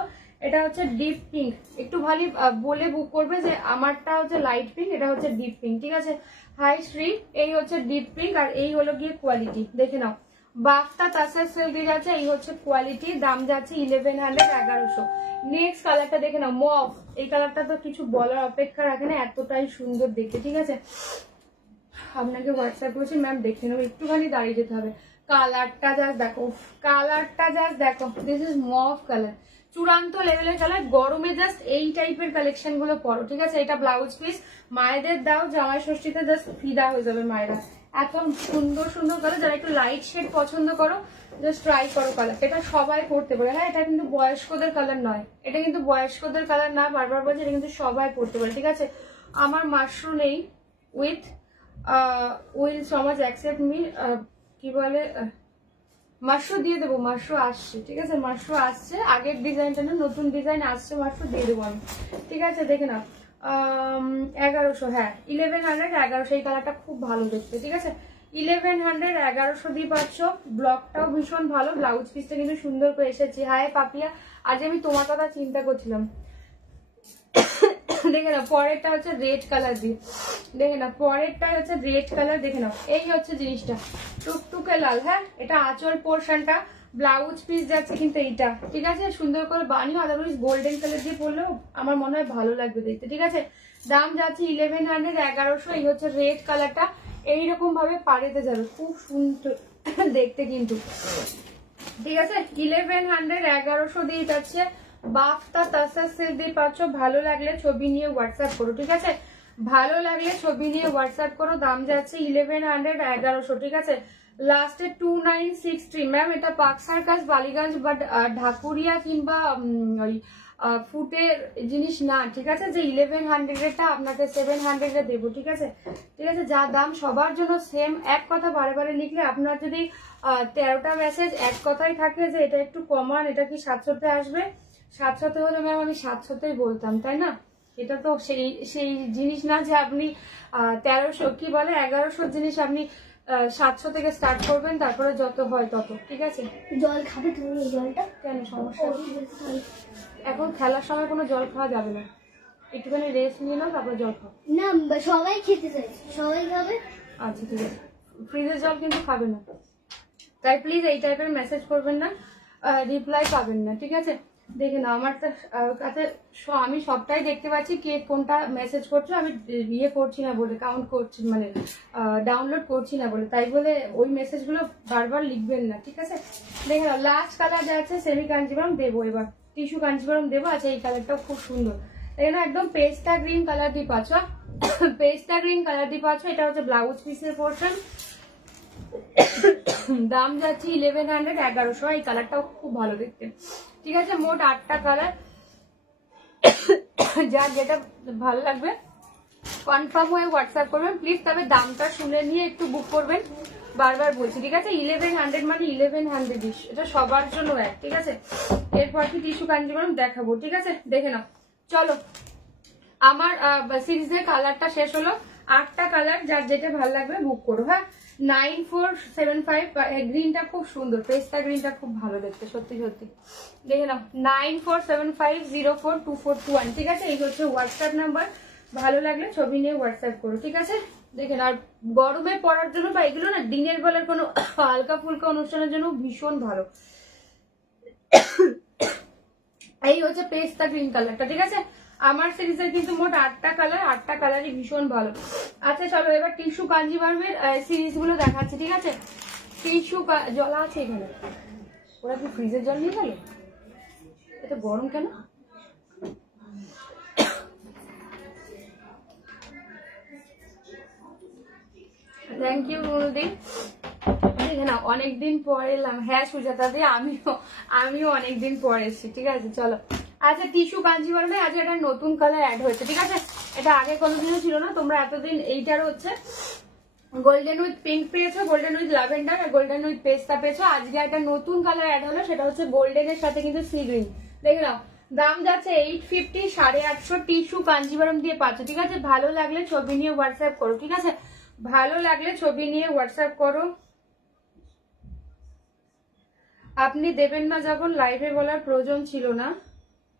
এটা হচ্ছে ডিপ পিঙ্ক, একটু ভালো বলে বুক করবে যে আমারটা হচ্ছে লাইট পিঙ্ক, এটা হচ্ছে ডিপ পিঙ্ক, ঠিক আছে? হাই শ্রী, এই হচ্ছে ডিপ পিঙ্ক, আর এই হলো গিয়ে কোয়ালিটি, দেখে নাও। বাফটা তাসের সেল দিয়ে যাচ্ছে, এই হচ্ছে কোয়ালিটি, দাম যাচ্ছে 1100, 1100। নেক্সট কালারটা দেখে নাও, মভ। এই কালারটা তো কিছু বলার অপেক্ষা রাখে না, এতটাই সুন্দর দেখতে, ঠিক আছে? আপনাকে হোয়াটসঅ্যাপ করছি ম্যাম, দেখে নেবো, একটুখানি দাঁড়িয়ে যেতে হবে। কালারটা জাস্ট দেখো, কালারটা জাস্ট দেখো, দিস ইজ মভ কালার, চূড়ান্ত লেভেলের কালার। গরমে জাস্ট এই টাইপের কালেকশন গুলো পরো, ঠিক আছে? এটা ব্লাউজ পিস, মায়েদের দাও, জামাই ষষ্ঠীতে জাস্ট ফিদা হয়ে যাবে মায়েরা। এত সুন্দর সুন্দর কালার, যারা একটু লাইট শেড পছন্দ করো জাস্ট ট্রাই করো কালার, এটা সবাই পরতে পারে। হ্যাঁ, এটা কিন্তু বয়স্কদের কালার নয়, এটা কিন্তু বয়স্কদের কালার না, বারবার বলছি, এটা কিন্তু সবাই পরতে পারে, ঠিক আছে? আমার মাশরু নেই উইথ উইল সমাজ অ্যাকসেপ্ট মি, কি বলে, মাশরু দিয়ে দেবো, মাশরু আসছে, ঠিক আছে? মাশরু আসছে, আগের ডিজাইনটা না, নতুন ডিজাইন আসছে, মাশরু দিয়ে দেবো আমি, ঠিক আছে? দেখে নাও, 1100, হ্যাঁ 1100, 1100। এই কালারটা খুব ভালো দেখতে, ঠিক আছে? 1100, 1100 দিয়ে পাচ্ছ। ব্লকটাও ভীষণ ভালো, ব্লাউজ পিসটা কিন্তু সুন্দর করে এসেছে। হায় পাপিয়া, আজ আমি তোমার কথা চিন্তা করছিলাম। দেখে নাও, পরেরটা হচ্ছে রেড কালার দিয়ে, দেখে নাও, পরেরটা হচ্ছে রেড কালার, দেখে নাও, এই হচ্ছে জিনিসটা, টুকটুকে লাল। হ্যাঁ, এটা আঁচল পোর্শনটা, ব্লাউজ পিস যাচ্ছে কিন্তু এইটা, ঠিক আছে? সুন্দর করে বানিও, আদারওয়াইজ গোল্ডেন কালার দিয়ে পরলেও আমার মনে হয় ভালো লাগবে দেখতে, ঠিক আছে? দাম যাচ্ছে 1100, 1100। এই হচ্ছে রেড কালারটা, এইরকম ভাবে পাড়েতে যাবে, খুব সুন্দর দেখতে কিন্তু, ঠিক আছে? 1100, 1100 দিয়ে যাচ্ছে। বাফটা তাসার সেল দিয়ে পাচ্ছ। ভালো লাগলে ছবি নিয়ে হোয়াটসঅ্যাপ করো, ঠিক আছে? ভালো লাগলে ছবি নিয়ে হোয়াটসঅ্যাপ করো, দাম যাচ্ছে 1100, 1100, ঠিক আছে? লাস্টে 2963। ম্যাম, এটা পাক সার্কাস, বালিগঞ্জ, বাট ঢাকুরিয়া কিংবা ওই ফুটের জিনিস না, ঠিক আছে? যে 1100-টা আপনাকে 700-এ দেবো, ঠিক আছে? ঠিক আছে, যা দাম সবার জন্য সেম। এক কথা বারে বারে লিখলে, আপনার যদি 13টা মেসেজ এক কথাই থাকে যে এটা একটু কমান, এটা কি 700-তে আসবে, 700-তে হলে ম্যাম আমি 700-তেই বলতাম, তাই না? এটা তো সেই জিনিস না যে আপনি 1300 কি বলে 1100 জিনিস আপনি 700 থেকে স্টার্ট করবেন, তারপরে যত হয় তত, ঠিক আছে? জল খাবে তুমি? এই জলটা কেন সমস্যা? এখন খেলার সময় কোনো জল খাওয়া যাবে না, একটুখানি রেস্ট নিয়ে নাও, তারপরে জল খাও। না, সবাই খেতে চাইছে, সবাই খাবে। আচ্ছা, ঠিক আছে, ফ্রিজের জল কিন্তু খাবে না, তাই প্লিজ এই টাইপের মেসেজ করবেন না, রিপ্লাই পাবেন না, ঠিক আছে? দেখে নাও, আমার কাছে আমি সবটাই দেখতে পাচ্ছি, কে কোনটা মেসেজ করছো, আমি ইয়ে করছি না বলে, কাউন্ট করছি, মানে ডাউনলোড করছি না বলে, তাই বলে ওই মেসেজগুলো বারবার লিখবেন না, ঠিক আছে? দেখে নাও, লাস্ট কালার যা আছে সেমি কাঞ্জিবরম দেবো, এবার টিস্যু কাঞ্জিবরম দেবো। আচ্ছা, এই কালারটাও খুব সুন্দর, দেখে নাও, একদম পেস্টা গ্রিন কালার দিয়ে পাচ্ছ, পেস্টা গ্রিন কালার দিয়ে পাচ্ছ। এটা হচ্ছে ব্লাউজ পিসের পোর্শন, দাম যাচ্ছে 1100, 1100। এই কালারটাও খুব ভালো দেখতে, ঠিক আছে? মোট 8টা কালার, যা যেটা ভালো লাগবে কনফার্ম হয়ে হোয়াটসঅ্যাপ করবেন প্লিজ, তবে দামটা শুনে নিয়ে একটু বুক করবেন, বারবার বলছি, ঠিক আছে? 1100 মানে 1100, এটা সবার জন্য এক, ঠিক আছে? এরপর কি টিস্যু কাঞ্জিবরম দেখাবো, ঠিক আছে? দেখে নাও, চলো, আমার সিরিজের কালারটা শেষ হলো, 8টা কালার, যার যেটা ভালো লাগবে বুক করো, হ্যাঁ? 9475, গ্রিনটা খুব সুন্দর, পেস্তা গ্রিনটা খুব ভালো দেখতে, সত্যি সত্যি, দেখে নাও, 9475042421, ঠিক আছে? এই হচ্ছে হোয়াটসঅ্যাপ নাম্বার, ভালো লাগলে ছবি নিয়ে হোয়াটসঅ্যাপ করো, ঠিক আছে? দেখেন, আর গরমে পড়ার জন্য বা এগুলো না দিনের বেলার কোনো হালকা ফুলকা অনুষ্ঠানের জন্য ভীষণ ভালো। এই হচ্ছে পেস্তা গ্রিন কালারটা, ঠিক আছে? আমার সিরিজের কিন্তু মোট 8টা কালার, 8টা কালারই ভীষণ ভালো। আচ্ছা, চলো এবার টিস্যু কাঞ্জিবরমের সিরিজ গুলো দেখাচ্ছি, ঠিক আছে? টিস্যু জল আছে এখানে, ওরা কি ফ্রিজের জল নিয়ে গেল? এটা গরম কেন? থ্যাংক ইউ, দেখে না অনেকদিন পর এলাম। হ্যাঁ সুজাতা দি, আমিও অনেকদিন পর এসেছি। ঠিক আছে চলো। আচ্ছা টিস্যু কাঞ্জিভারমে আজ একটা নতুন কালার অ্যাড হয়েছে। ঠিক আছে, এটা আগে কোনোদিনও ছিল না। তোমরা এতদিন এইটার হচ্ছে গোল্ডেন উইথ পিঙ্ক পেয়েছো, গোল্ডেন উইথ ল্যাভেন্ডার আর গোল্ডেন উইথ পেস্তা পেয়েছো। আজকে একটা নতুন কালার অ্যাড হলো, সেটা হচ্ছে গোল্ডেনের সাথে কিন্তু সি গ্রিন। দেখে নাও, দাম যাচ্ছে 850, 850 টিস্যু কাঞ্জিভারম দিয়ে পাচ্ছ। ঠিক আছে, ভালো লাগলে ছবি নিয়ে হোয়াটসঅ্যাপ করো। ঠিক আছে, ভালো লাগলে ছবি নিয়ে হোয়াটসঅ্যাপ করো। আপনি দেবেন না যখন লাইভে বলার প্রয়োজন ছিল না,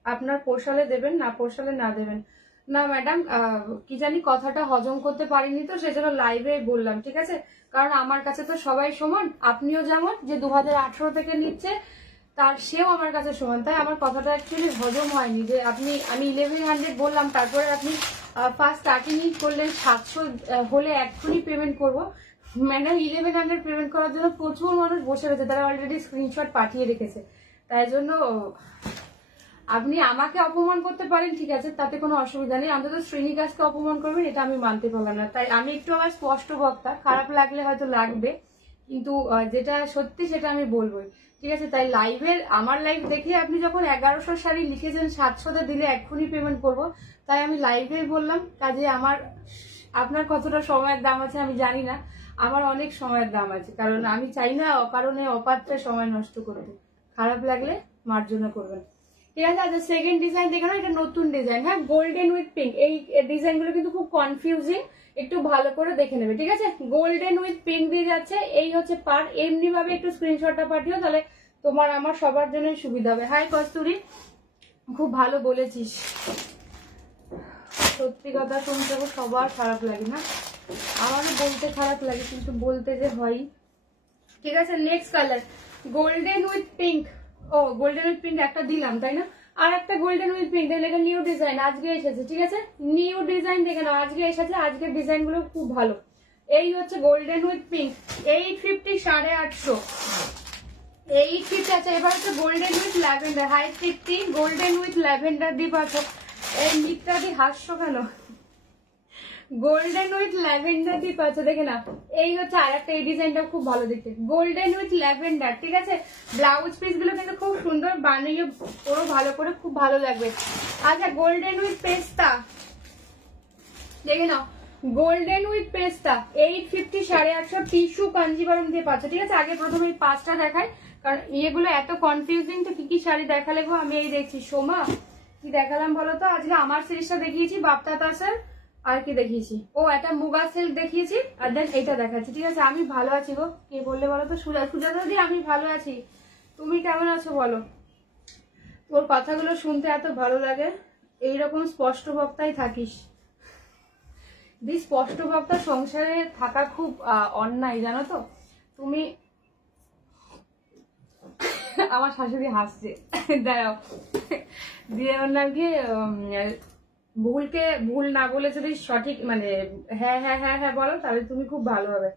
আপনার পোষালে দেবেন, না পোষালে না দেবেন। না ম্যাডাম, কি জানি কথাটা হজম করতে পারিনি তো সেজন্য লাইভে বললাম। ঠিক আছে, কারণ আমার কাছে তো সবাই সমান। আপনিও যেমন যে 2018 থেকে নিচ্ছে তার সেও আমার কাছে সমান, তাই আমার কথাটা অ্যাকচুয়ালি হজম হয়নি। যে আমি 1100 বললাম, তারপরে আপনি ফার্স্ট স্টার্টিং করলেন 700 হলে এক্ষুনি পেমেন্ট করবো। ম্যাডাম 1100 পেমেন্ট করার জন্য প্রচুর মানুষ বসে রয়েছে, তারা অলরেডি স্ক্রিনশট পাঠিয়ে রেখেছে। তাই জন্য আপনি আমাকে অপমান করতে পারেন, ঠিক আছে, তাতে কোনো অসুবিধা নেই। অন্তত শ্রেণীকাজকে অপমান করবেন এটা আমি মানতে পারলাম না। তাই আমি একটু আমার স্পষ্ট বক্তা, খারাপ লাগলে হয়তো লাগবে, কিন্তু যেটা সত্যি সেটা আমি বলবোই। ঠিক আছে, তাই লাইভের আমার লাইভ দেখে আপনি যখন 1100 শাড়ি লিখেছেন 700 দিলে এক্ষুনি পেমেন্ট করব, তাই আমি লাইভে বললাম। কাজে আপনার কতটা সময়ের দাম আছে আমি জানি না, আমার অনেক সময়ের দাম আছে। কারণ আমি চাই না অকারণে অপাত্রে সময় নষ্ট করতে। খারাপ লাগলে মার্জনা করবেন। ঠিক আছে, আচ্ছা সেকেন্ড ডিজাইন দেখে না, এটা নতুন ডিজাইন। হ্যাঁ, গোল্ডেন উইথ পিঙ্ক। এই ডিজাইন গুলো কিন্তু খুব কনফিউজিং, একটু ভালো করে দেখে নেবে। ঠিক আছে, গোল্ডেন উইথ পিঙ্ক দিয়ে যাচ্ছে। এই হচ্ছে পার। এমনি ভাবে একটু স্ক্রিনশটটা পাঠিও, তাহলে তোমার আমার সবার জন্য সুবিধা হবে। হাই কস্তুরী, খুব ভালো বলেছিস। সত্যি কথা শুনতে সবার খারাপ লাগে না, আমারও বলতে খারাপ লাগে, কিন্তু বলতে যে হয়। ঠিক আছে, next colour golden with pink. ও গোল্ডেন উইথ পিঙ্ক একটা দিলাম তাই না, আর একটা গোল্ডেন উইথ পিঙ্ক। এটা নিউ ডিজাইন আজকে এসেছে। ঠিক আছে, নিউ ডিজাইন দেখে নাও, আজকে এসেছে। আজকের ডিজাইন গুলো খুব ভালো। এই হচ্ছে গোল্ডেন উইথ পিঙ্ক, 850, 850, 850। আচ্ছা এবার হচ্ছে গোল্ডেন উইথ ল্যাভেন্ডার, হাই 50 গোল্ডেন উইথ ল্যাভেন্ডার দিয়ে পাচ্ছ। এই মিটটা দিয়ে হাসছো কেন? গোল্ডেন উইথ ল্যাভেন্ডার দিয়ে পাচ্ছ। দেখে না, এই হচ্ছে আর একটা, এই ডিজাইনটা খুব ভালো দেখতে, গোল্ডেন উইথ ল্যাভেন্ডার। ঠিক আছে, ব্লাউজ পিস গুলো কিন্তু খুব সুন্দর বানিয়ে পুরো ভালো করে, খুব ভালো লাগবে। আচ্ছা গোল্ডেন উইথ পেস্তা দেখে নাও, গোল্ডেন উইথ পেস্তা 850, 850 টিস্যু কাঞ্জিভারম দিয়ে পাচ্ছ। ঠিক আছে, আগে প্রথমে এই 5টা দেখাই, কারণ এগুলো এত কনফিউজিং। তো কি কি শাড়ি দেখালে গো? আমি এই দেখছি সোমা, কি দেখালাম বলো তো? আজকে আমার সিরিজটা দেখিয়েছি, বাপ্তা তাসের, আর কি দেখিয়েছি? ও একটা মুগা সিল্ক দেখিয়েছি, আর দেন এইটা দেখাচ্ছি। ঠিক আছে, আমি ভালো আছি গো। কে বললে বলো তো? সুজাতা দি, আমি ভালো আছি। তুমি কেমন আছো বলো? তোর কথাগুলো শুনতে এত ভালো লাগে, এইরকম স্পষ্ট বক্তাই থাকিস। দি স্পষ্ট বক্তা সংসারে থাকা খুব অন্যায়, জানো তো তুমি। আমার শাশুড়ি হাসছে, দাঁড়াও। দিয়ে ওর নাম কি, ভুলকে ভুল না বলে যদি সঠিক মানে হ্যাঁ হ্যাঁ হ্যাঁ হ্যাঁ বলো, তাহলে তুমি খুব ভালো হবে।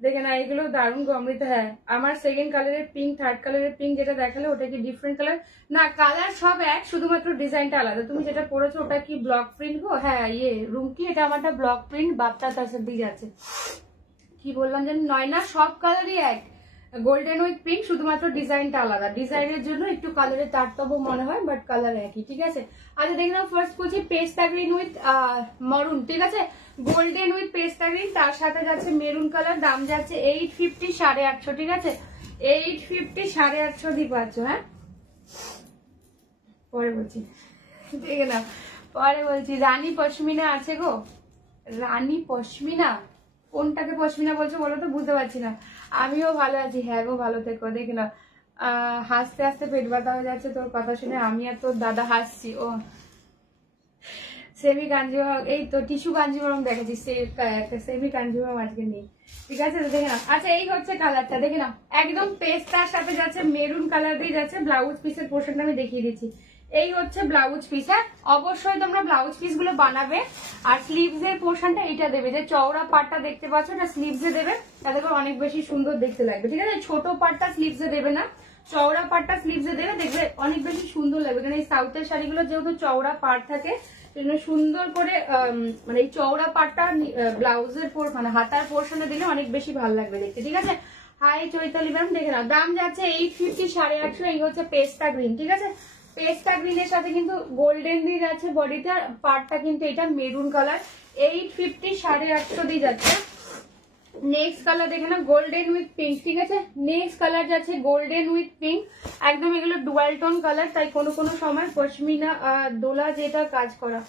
দেখে না, এগুলো দারুণ গমৃত। হ্যাঁ, আমার সেকেন্ড কালারের পিঙ্ক, থার্ড কালারের পিঙ্ক যেটা দেখালে ওটা কি ডিফারেন্ট কালার? না, কালার সব এক, শুধুমাত্র ডিজাইনটা আলাদা। তুমি যেটা পরেছো ওটা কি ব্লক প্রিন্ট গো? হ্যাঁ, ইয়ে রুমকি, এটা আমারটা ব্লক প্রিন্ট, বাপ্তা তাসের দিয়ে যাচ্ছে। কি বললাম জানি, নয় না, সব কালারই এক, গোল্ডেন উইথ পিঙ্ক, শুধুমাত্র ডিজাইনটা আলাদা। ডিজাইনের জন্য একটু কালারের তারতম্য মনে হয়, বাট কালার একই। ঠিক আছে, আচ্ছা দেখে নাও, ফার্স্ট করছি পেস্তা গ্রিন উইথ মরুন। ঠিক আছে, গোল্ডেন উইথ পেস্তা গ্রিন, তার সাথে যাচ্ছে মেরুন কালার। দাম যাচ্ছে 850, 850। ঠিক আছে, 850, 850 দিয়ে পাচ্ছ। হ্যাঁ, পরে বলছি, দেখে নাও, পরে বলছি। রানী পশমিনা আছে গো, রানী পশমিনা, কোনটাকে পশমিনা বলছো বলো তো? বুঝতে পারছি না। আমিও ভালো আছি। হ্যাঁ গো, ভালো থেকো। দেখে না, হাসতে হাসতে পেট ব্যথা হয়ে যাচ্ছে তোর কথা শুনে। আমি আর তোর দাদা হাসছি। ও সেমি কাঞ্জিভারম, এই তো টিস্যু কাঞ্জিভারম দেখেছি, সেমি কাঞ্জিভারম আজকে নেই। ঠিক আছে, দেখে নাও। আচ্ছা এই হচ্ছে কালারটা, দেখে নাও, একদম পেস্তার সাথে যাচ্ছে, মেরুন কালার দিয়ে যাচ্ছে। ব্লাউজ পিসের পোর্শনটা আমি দেখিয়ে দিচ্ছি। এই হচ্ছে ব্লাউজ পিস। হ্যাঁ, অবশ্যই তোমরা ব্লাউজ পিস গুলো বানাবে, আর স্লিভস এর পোর্শনটা এটা দেবে, যে চওড়া পাটটা দেখতে পাচ্ছ না, স্লিভস এ দেবে, তাতে করে অনেক বেশি সুন্দর দেখতে লাগবে। ঠিক আছে, ছোট পাটটা স্লিভস এ দেবে না, চওড়া পাটটা স্লিভস এ দেবে, দেখবে অনেক বেশি সুন্দর লাগবে। কারণ এই সাউথের শাড়িগুলো যেহেতু চওড়া পাট থাকে, সুন্দর করে মানে এই চওড়া পাটটা ব্লাউজের মানে হাতার পোর্শনে দিলে অনেক বেশি ভালো লাগবে দেখতে। ঠিক আছে, হাই চৈতালি ম্যাম, দেখে নাও দাম যাচ্ছে 850, 850। এই হচ্ছে পেস্তা গ্রিন, ঠিক আছে। পেস্তা গ্রিনের সাথে কিন্তু গোল্ডেন দিয়ে যাচ্ছে বডিতে, পার্টটা কিন্তু এটা মেরুন কালার। 850, 850 দিয়ে যাচ্ছে। নেক্সট কালার দেখে না, গোল্ডেন উইথ পিঙ্ক, ঠিক আছে। নেক্সট কালার যাচ্ছে গোল্ডেন উইথ পিঙ্ক, একদম এগুলো ডুয়াল টোন কালার, তাই কোনো কোনো সময় পশমিনা দোলা যেটা কাজ করা,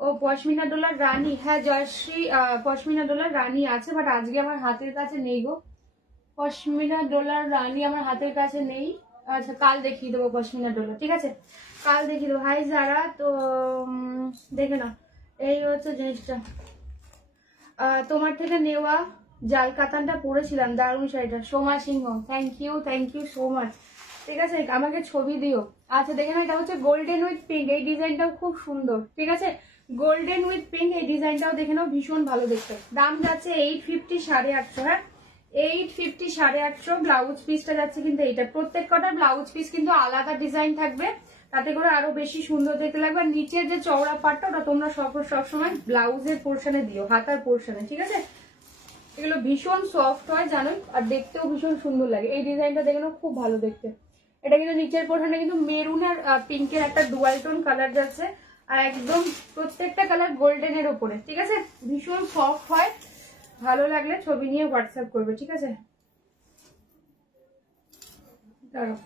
ও পশমিনা ডোলার রানী, হ্যাঁ জয়শ্রী পশমিনা ডোলার রানী আছে, বাট আজকে আমার হাতের কাছে নেই গো। পশমিনা ডোলার রানী আমার হাতের কাছে নেই। আচ্ছা কাল দেখিয়ে দেবো পশমিনা ডোলার, ঠিক আছে, কাল দেখিয়ে দেবো। হাই যারা, তো দেখে না, এই হচ্ছে জিনিসটা তোমার থেকে নেওয়া জাল কাতানটা পরেছিলাম, দারুণ শাড়িটা। সোমা সিংহ, থ্যাংক ইউ সো মাচ, ঠিক আছে। আমাকে ছবি দিও। আচ্ছা দেখে না, এটা হচ্ছে গোল্ডেন উইথ পিঙ্ক, এই ডিজাইনটাও খুব সুন্দর, ঠিক আছে। গোল্ডেন উইথ পিঙ্ক, এই ডিজাইনটাও দেখে নাও, ভীষণ ভালো দেখতে। দাম যাচ্ছে 850, 850, হ্যাঁ 850, 850। ব্লাউজ পিসটা যাচ্ছে কিন্তু এইটা, প্রত্যেক কটার ব্লাউজ পিস কিন্তু আলাদা ডিজাইন থাকবে, তাতে করে আরো বেশি সুন্দর দেখতে লাগবে। আর নিচের যে চওড়া পাটটা, ওটা তোমরা সবসময় ব্লাউজের পোর্শনে দিও, হাতার পোর্শনে, ঠিক আছে। এগুলো ভীষণ সফট হয় জানোই, আর দেখতেও ভীষণ সুন্দর লাগে। এই ডিজাইনটা দেখে নাও, খুব ভালো দেখতে। এটা কিন্তু নিচের পোর্শনে কিন্তু মেরুন আর পিঙ্কের একটা ডুয়াল টোন কালার যাচ্ছে, আর একদম প্রত্যেকটা কালার গোল্ডেনের ওপরে, ঠিক আছে। ভীষণ সফট হয়, ভালো লাগলে ছবি নিয়ে হোয়াটসঅ্যাপ করবে, ঠিক আছে। দাঁড়াও,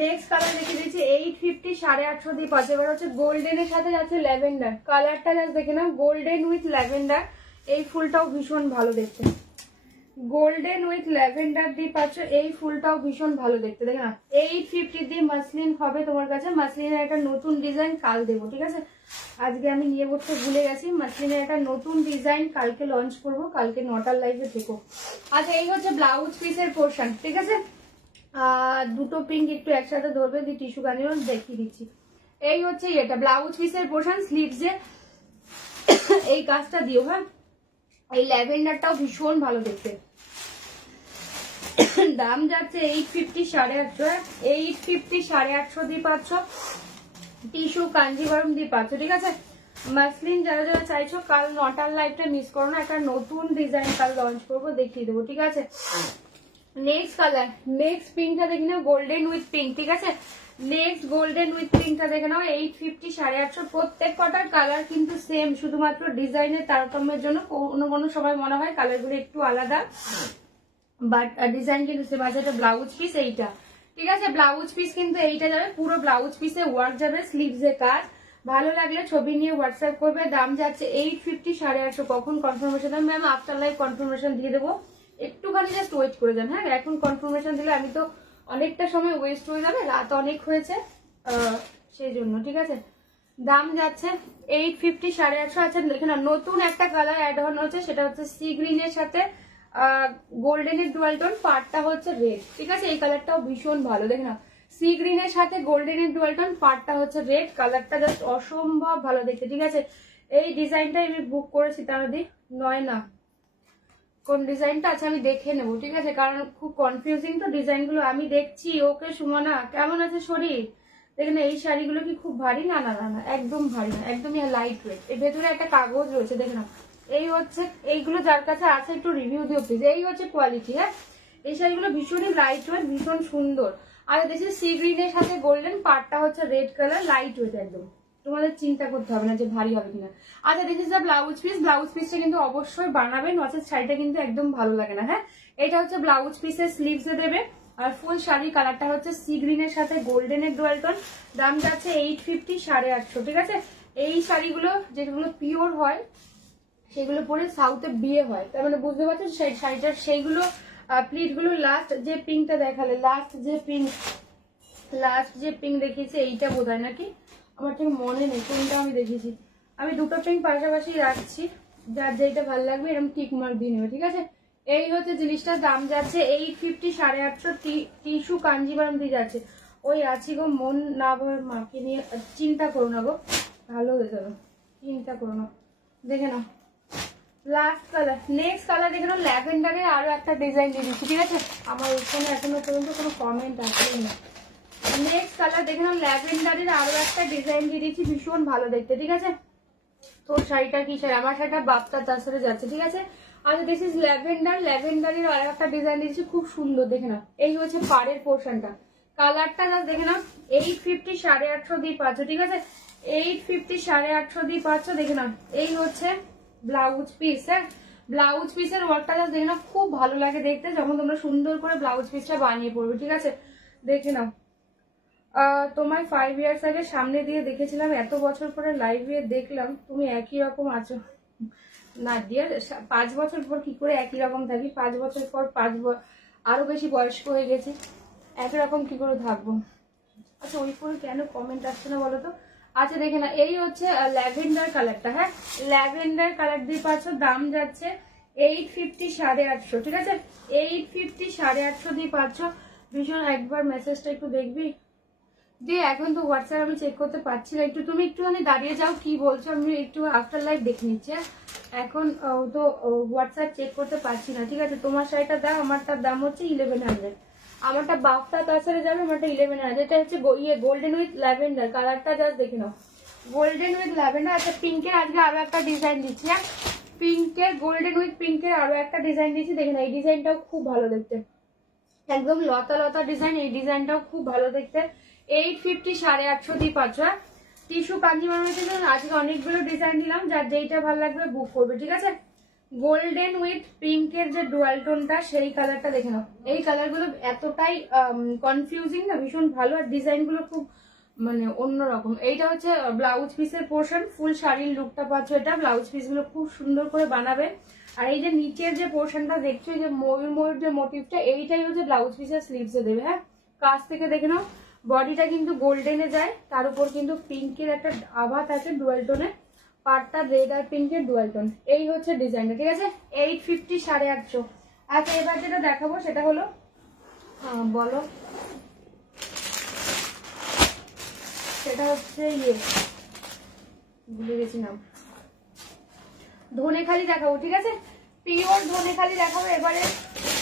নেক্সট কালার দেখে দিচ্ছি 850, 850 দিয়ে পাচ্ছে। এবার হচ্ছে গোল্ডেনের সাথে যাচ্ছে ল্যাভেন্ডার কালারটা, জাস্ট দেখে নাও, গোল্ডেন উইথ ল্যাভেন্ডার। এই ফুলটাও ভীষণ ভালো দেখতে, গোল্ডেন উইথ ল্যাভেন্ডার দিয়ে পাচ্ছ। এই ফুলটাও ভীষণ ভালো দেখতে, দেখে না। 850 দিয়ে মাসলিন হবে তোমার কাছে। মাসলিনের একটা নতুন ডিজাইন কাল দেবো, ঠিক আছে। আজকে আমি নিয়ে বসতে ভুলে গেছি। মাসলিনের একটা নতুন ডিজাইন কালকে লঞ্চ করবো, কালকে 9টার লাইভে থেকো। আচ্ছা এই হচ্ছে ব্লাউজ পিসের পোর্শন, ঠিক আছে। দুটো পিঙ্ক একটু একসাথে ধরবে, দিয়ে টিস্যু কানিও দেখিয়ে দিচ্ছি। এই হচ্ছে এটা ব্লাউজ পিসের পোর্শন। স্লিভসে এই কাজটা দিও, হ্যাঁ। এই ল্যাভেন্ডারটাও ভীষণ ভালো দেখতে। দাম যাচ্ছে 850, 850, 850, 850 দিয়ে পাচ্ছ। টিস্যু কাঞ্জিভারম দিয়ে পাচ্ছ, ঠিক আছে। মাসলিন যারা যারা চাইছো, কাল 9টার লাইভটা মিস করো না, একটা নতুন ডিজাইন কাল লঞ্চ করবো, দেখিয়ে দেবো, ঠিক আছে। নেক্সট কালার, নেক্সট পিঙ্কটা দেখে নাও, গোল্ডেন উইথ পিঙ্ক, ঠিক আছে। নেক্সট গোল্ডেন উইথ পিঙ্কটা দেখে নাও, 850, 850। প্রত্যেক কটার কালার কিন্তু সেম, শুধুমাত্র ডিজাইনের তারতম্যের জন্য কোনো সময় মনে হয় কালারগুলো একটু আলাদা, বাট ডিজাইন কিন্তু সেম আছে। এটা ব্লাউজ পিস এইটা, ঠিক আছে। ব্লাউজ পিস কিন্তু এইটা যাবে, পুরো ব্লাউজ পিসে ওয়ার্ক যাবে, স্লিভসে কাজ। ভালো লাগলে ছবি নিয়ে হোয়াটসঅ্যাপ করবে। দাম যাচ্ছে 850, 850। কখন কনফার্মেশন দেবেন ম্যাম? আফটার লাইভ কনফার্মেশন দিয়ে দেবো, একটুখানি জাস্ট ওয়েট করে যান, হ্যাঁ। এখন কনফার্মেশন দিলে আমি তো অনেকটা সময় ওয়েস্ট হয়ে যাবে, রাত অনেক হয়েছে সেই জন্য, ঠিক আছে। দাম যাচ্ছে 850, 850। আচ্ছা দেখে না, নতুন একটা কালার অ্যাড অন হচ্ছে, সেটা হচ্ছে সি গ্রিনের সাথে গোল্ডেনের ডুয়াল টোন, পার্টটা হচ্ছে রেড, ঠিক আছে। এই কালারটাও ভীষণ ভালো, দেখে না, সি গ্রিনের সাথে গোল্ডেনের ডুয়াল টোন, পার্টটা হচ্ছে রেড। কালারটা জাস্ট অসম্ভব ভালো দেখতে, ঠিক আছে। এই ডিজাইনটা আমি বুক করেছি, তাহলে নয় না কোন ডিজাইনটা আছে আমি দেখে নেবো, ঠিক আছে, কারণ খুব কনফিউজিং তো ডিজাইনগুলো। আমি দেখছি। ওকে সুমনা, কেমন আছে শরীর? দেখেন এই শাড়িগুলো কি খুব ভারী? না না না না, একদম ভারী না, একদমই লাইট ওয়েট। এর ভেতরে একটা কাগজ রয়েছে, দেখে না। এই হচ্ছে, এইগুলো যার কাছে আছে একটু রিভিউ দিও প্লিজ। এই হচ্ছে কোয়ালিটি, হ্যাঁ। এই শাড়িগুলো ভীষণই লাইট ওয়েট, ভীষণ সুন্দর। আর দেখছি সি গ্রিনের সাথে গোল্ডেন, পার্টটা হচ্ছে রেড কালার, লাইট ওয়েট একদম। তোমাদের চিন্তা করতে হবে না যে ভারী হবে কিনা। আচ্ছা this is the blouse piece. Blouse পিসটা কিন্তু অবশ্যই বানাবেন, নচেত শাড়িটা কিন্তু একদম ভালো লাগে না, হ্যাঁ। এটা হচ্ছে ব্লাউজ পিসের স্লিভসে দেবে, আর ফুল শাড়ি কালারটা হচ্ছে সি গ্রিনের সাথে গোল্ডেনের ডুয়াল টোন। দাম যাচ্ছে 850, 850, ঠিক আছে। এই শাড়িগুলো যেগুলো পিওর হয়, সেগুলো পরে সাউথে বিয়ে হয়, তার মানে বুঝতে পারছো সেই শাড়িটার সেইগুলো প্লিটগুলো। লাস্ট যে পিঙ্কটা দেখালে, লাস্ট যে পিঙ্ক দেখিয়েছে, এইটা বোধ হয় নাকি, আমার ঠিক মনে নেই কোনটা আমি দেখেছি। আমি দুটো পিঙ্ক পাশাপাশি রাখছি, যার যেটা ভালো লাগবে এরকম টিক মার্ক দিয়ে নেবে, ঠিক আছে। এই হচ্ছে জিনিসটার দাম যাচ্ছে 850, 850। টিস্যু কাঞ্জিভারম দিয়ে যাচ্ছে। ওই আছি গো, মন না মাকে নিয়ে চিন্তা করো না গো, ভালো হয়ে যাবে, চিন্তা করো না। দেখে নাও লাস্ট কালার। নেক্সট কালার দেখে নাও, ল্যাভেন্ডারের আরো একটা ডিজাইন দিয়ে দিচ্ছি, ঠিক আছে। আমার ওখানে এখনো পর্যন্ত কোনো কমেন্ট আসেনি না। নেক্সট কালার দেখে নাও, ল্যাভেন্ডারের আরো একটা ডিজাইন দিয়ে দিচ্ছি, ভীষণ ভালো দেখতে, ঠিক আছে। তোর শাড়িটা কি শাড়ি? আমার শাড়িটা বাপ্তার তার সাথে যাচ্ছে, ঠিক আছে। আচ্ছা দিস ইজ ল্যাভেন্ডার, ল্যাভেন্ডারের আর একটা ডিজাইন দিয়েছি খুব সুন্দর, দেখে নাও। এই হচ্ছে পাড়ের পোর্শনটা, কালারটা জাস্ট দেখে নাও। 850 850 দিয়ে পাচ্ছ, ঠিক আছে? 850 850 দিয়ে পাচ্ছ, দেখে নাও। এই হচ্ছে ব্লাউজ পিস, হ্যাঁ ব্লাউজ পিসের ওয়ার্কটা জাস্ট দেখে নাও, খুব ভালো লাগে দেখতে যখন তোমরা সুন্দর করে ব্লাউজ পিসটা বানিয়ে পড়বে, ঠিক আছে? দেখে নাও। তোমার 5 ইয়ার্স আগে সামনে দিয়ে দেখেছিলাম, এত বছর পরে লাইভে দেখলাম তুমি একই রকম আছো। না ডিয়ার, 5 বছর পর কি করে একই রকম থাকি? 5 বছর পর আরো বেশি বয়স্ক হয়ে গেছি, একই রকম কি করে থাকবো? আচ্ছা ওই করে কেন কমেন্ট আসছে না বলো তো? আচ্ছা দেখে না, এই হচ্ছে ল্যাভেন্ডার কালারটা, হ্যাঁ ল্যাভেন্ডার কালার দিয়ে পাচ্ছ, দাম যাচ্ছে 850 850, ঠিক আছে? 850 850 দিয়ে পাচ্ছ। ভীষণ, একবার মেসেজটা একটু দেখবি দিয়ে, এখন তো হোয়াটসঅ্যাপ আমি চেক করতে পারছি না, একটু তুমি একটুখানি দাঁড়িয়ে যাও, কি বলছো আমি একটু আফটার লাইভ দেখে নিচ্ছি। এখন তো হোয়াটসঅ্যাপ চেক করতে পারছি না, ঠিক আছে? তোমার শাড়িটার দাম, আমারটার দাম হচ্ছে 1100, আমারটা বাফটা কাছারে যাবে, আমারটা 1100। এটা হচ্ছে ইয়ে গোল্ডেন উইথ ল্যাভেন্ডার, কালারটা জাস্ট দেখে নাও, গোল্ডেন উইথ ল্যাভেন্ডার। আচ্ছা পিঙ্কের আজকে আরো একটা ডিজাইন দিচ্ছি, হ্যাঁ পিঙ্কের, গোল্ডেন উইথ পিঙ্কের আরো একটা ডিজাইন দিচ্ছি, দেখে নাও। এই ডিজাইনটাও খুব ভালো দেখতে, একদম লতা লতা ডিজাইন, এই ডিজাইনটাও খুব ভালো দেখতে। 850 850 দিয়ে পাচ্ছ, হ্যাঁ টিস্যু পাঞ্জি বানানোর জন্য আজকে অনেকগুলো ডিজাইন দিলাম, যার যেইটা ভালো লাগবে বুক করবে, ঠিক আছে? গোল্ডেন উইথ পিঙ্কের যে ডুয়াল টোনটা, সেই কালারটা দেখে নাও। এই কালারগুলো এতটাই কনফিউজিং না, ভীষণ ভালো, আর ডিজাইনগুলো খুব মানে অন্যরকম। এইটা হচ্ছে ব্লাউজ পিসের পোর্শন, ফুল শাড়ির লুকটা পাচ্ছ, এটা ব্লাউজ পিস গুলো খুব সুন্দর করে বানাবে। আর এই যে নিচের যে পোর্শনটা দেখছো, এই যে ময়ূর যে মোটিভটা, এইটাই হচ্ছে ব্লাউজ পিসের স্লিভসে দেবে, হ্যাঁ কাছ থেকে দেখে নাও। বডিটা কিন্তু গোল্ডেনে যায়, তার উপর কিন্তু পিঙ্কের একটা আভা থাকে ডুয়াল টোনে, পাটটা রেড আর পিঙ্কের ডুয়াল টোন। এই হচ্ছে ডিজাইনটা, ঠিক আছে? 850 850। আচ্ছা এবার যেটা দেখাবো সেটা হলো, বলো, সেটা হচ্ছে ইয়ে ভুলে গেছি নাম, ধনেখালি দেখাবো, ঠিক আছে? পিওর ধনেখালি দেখাবো। এবারে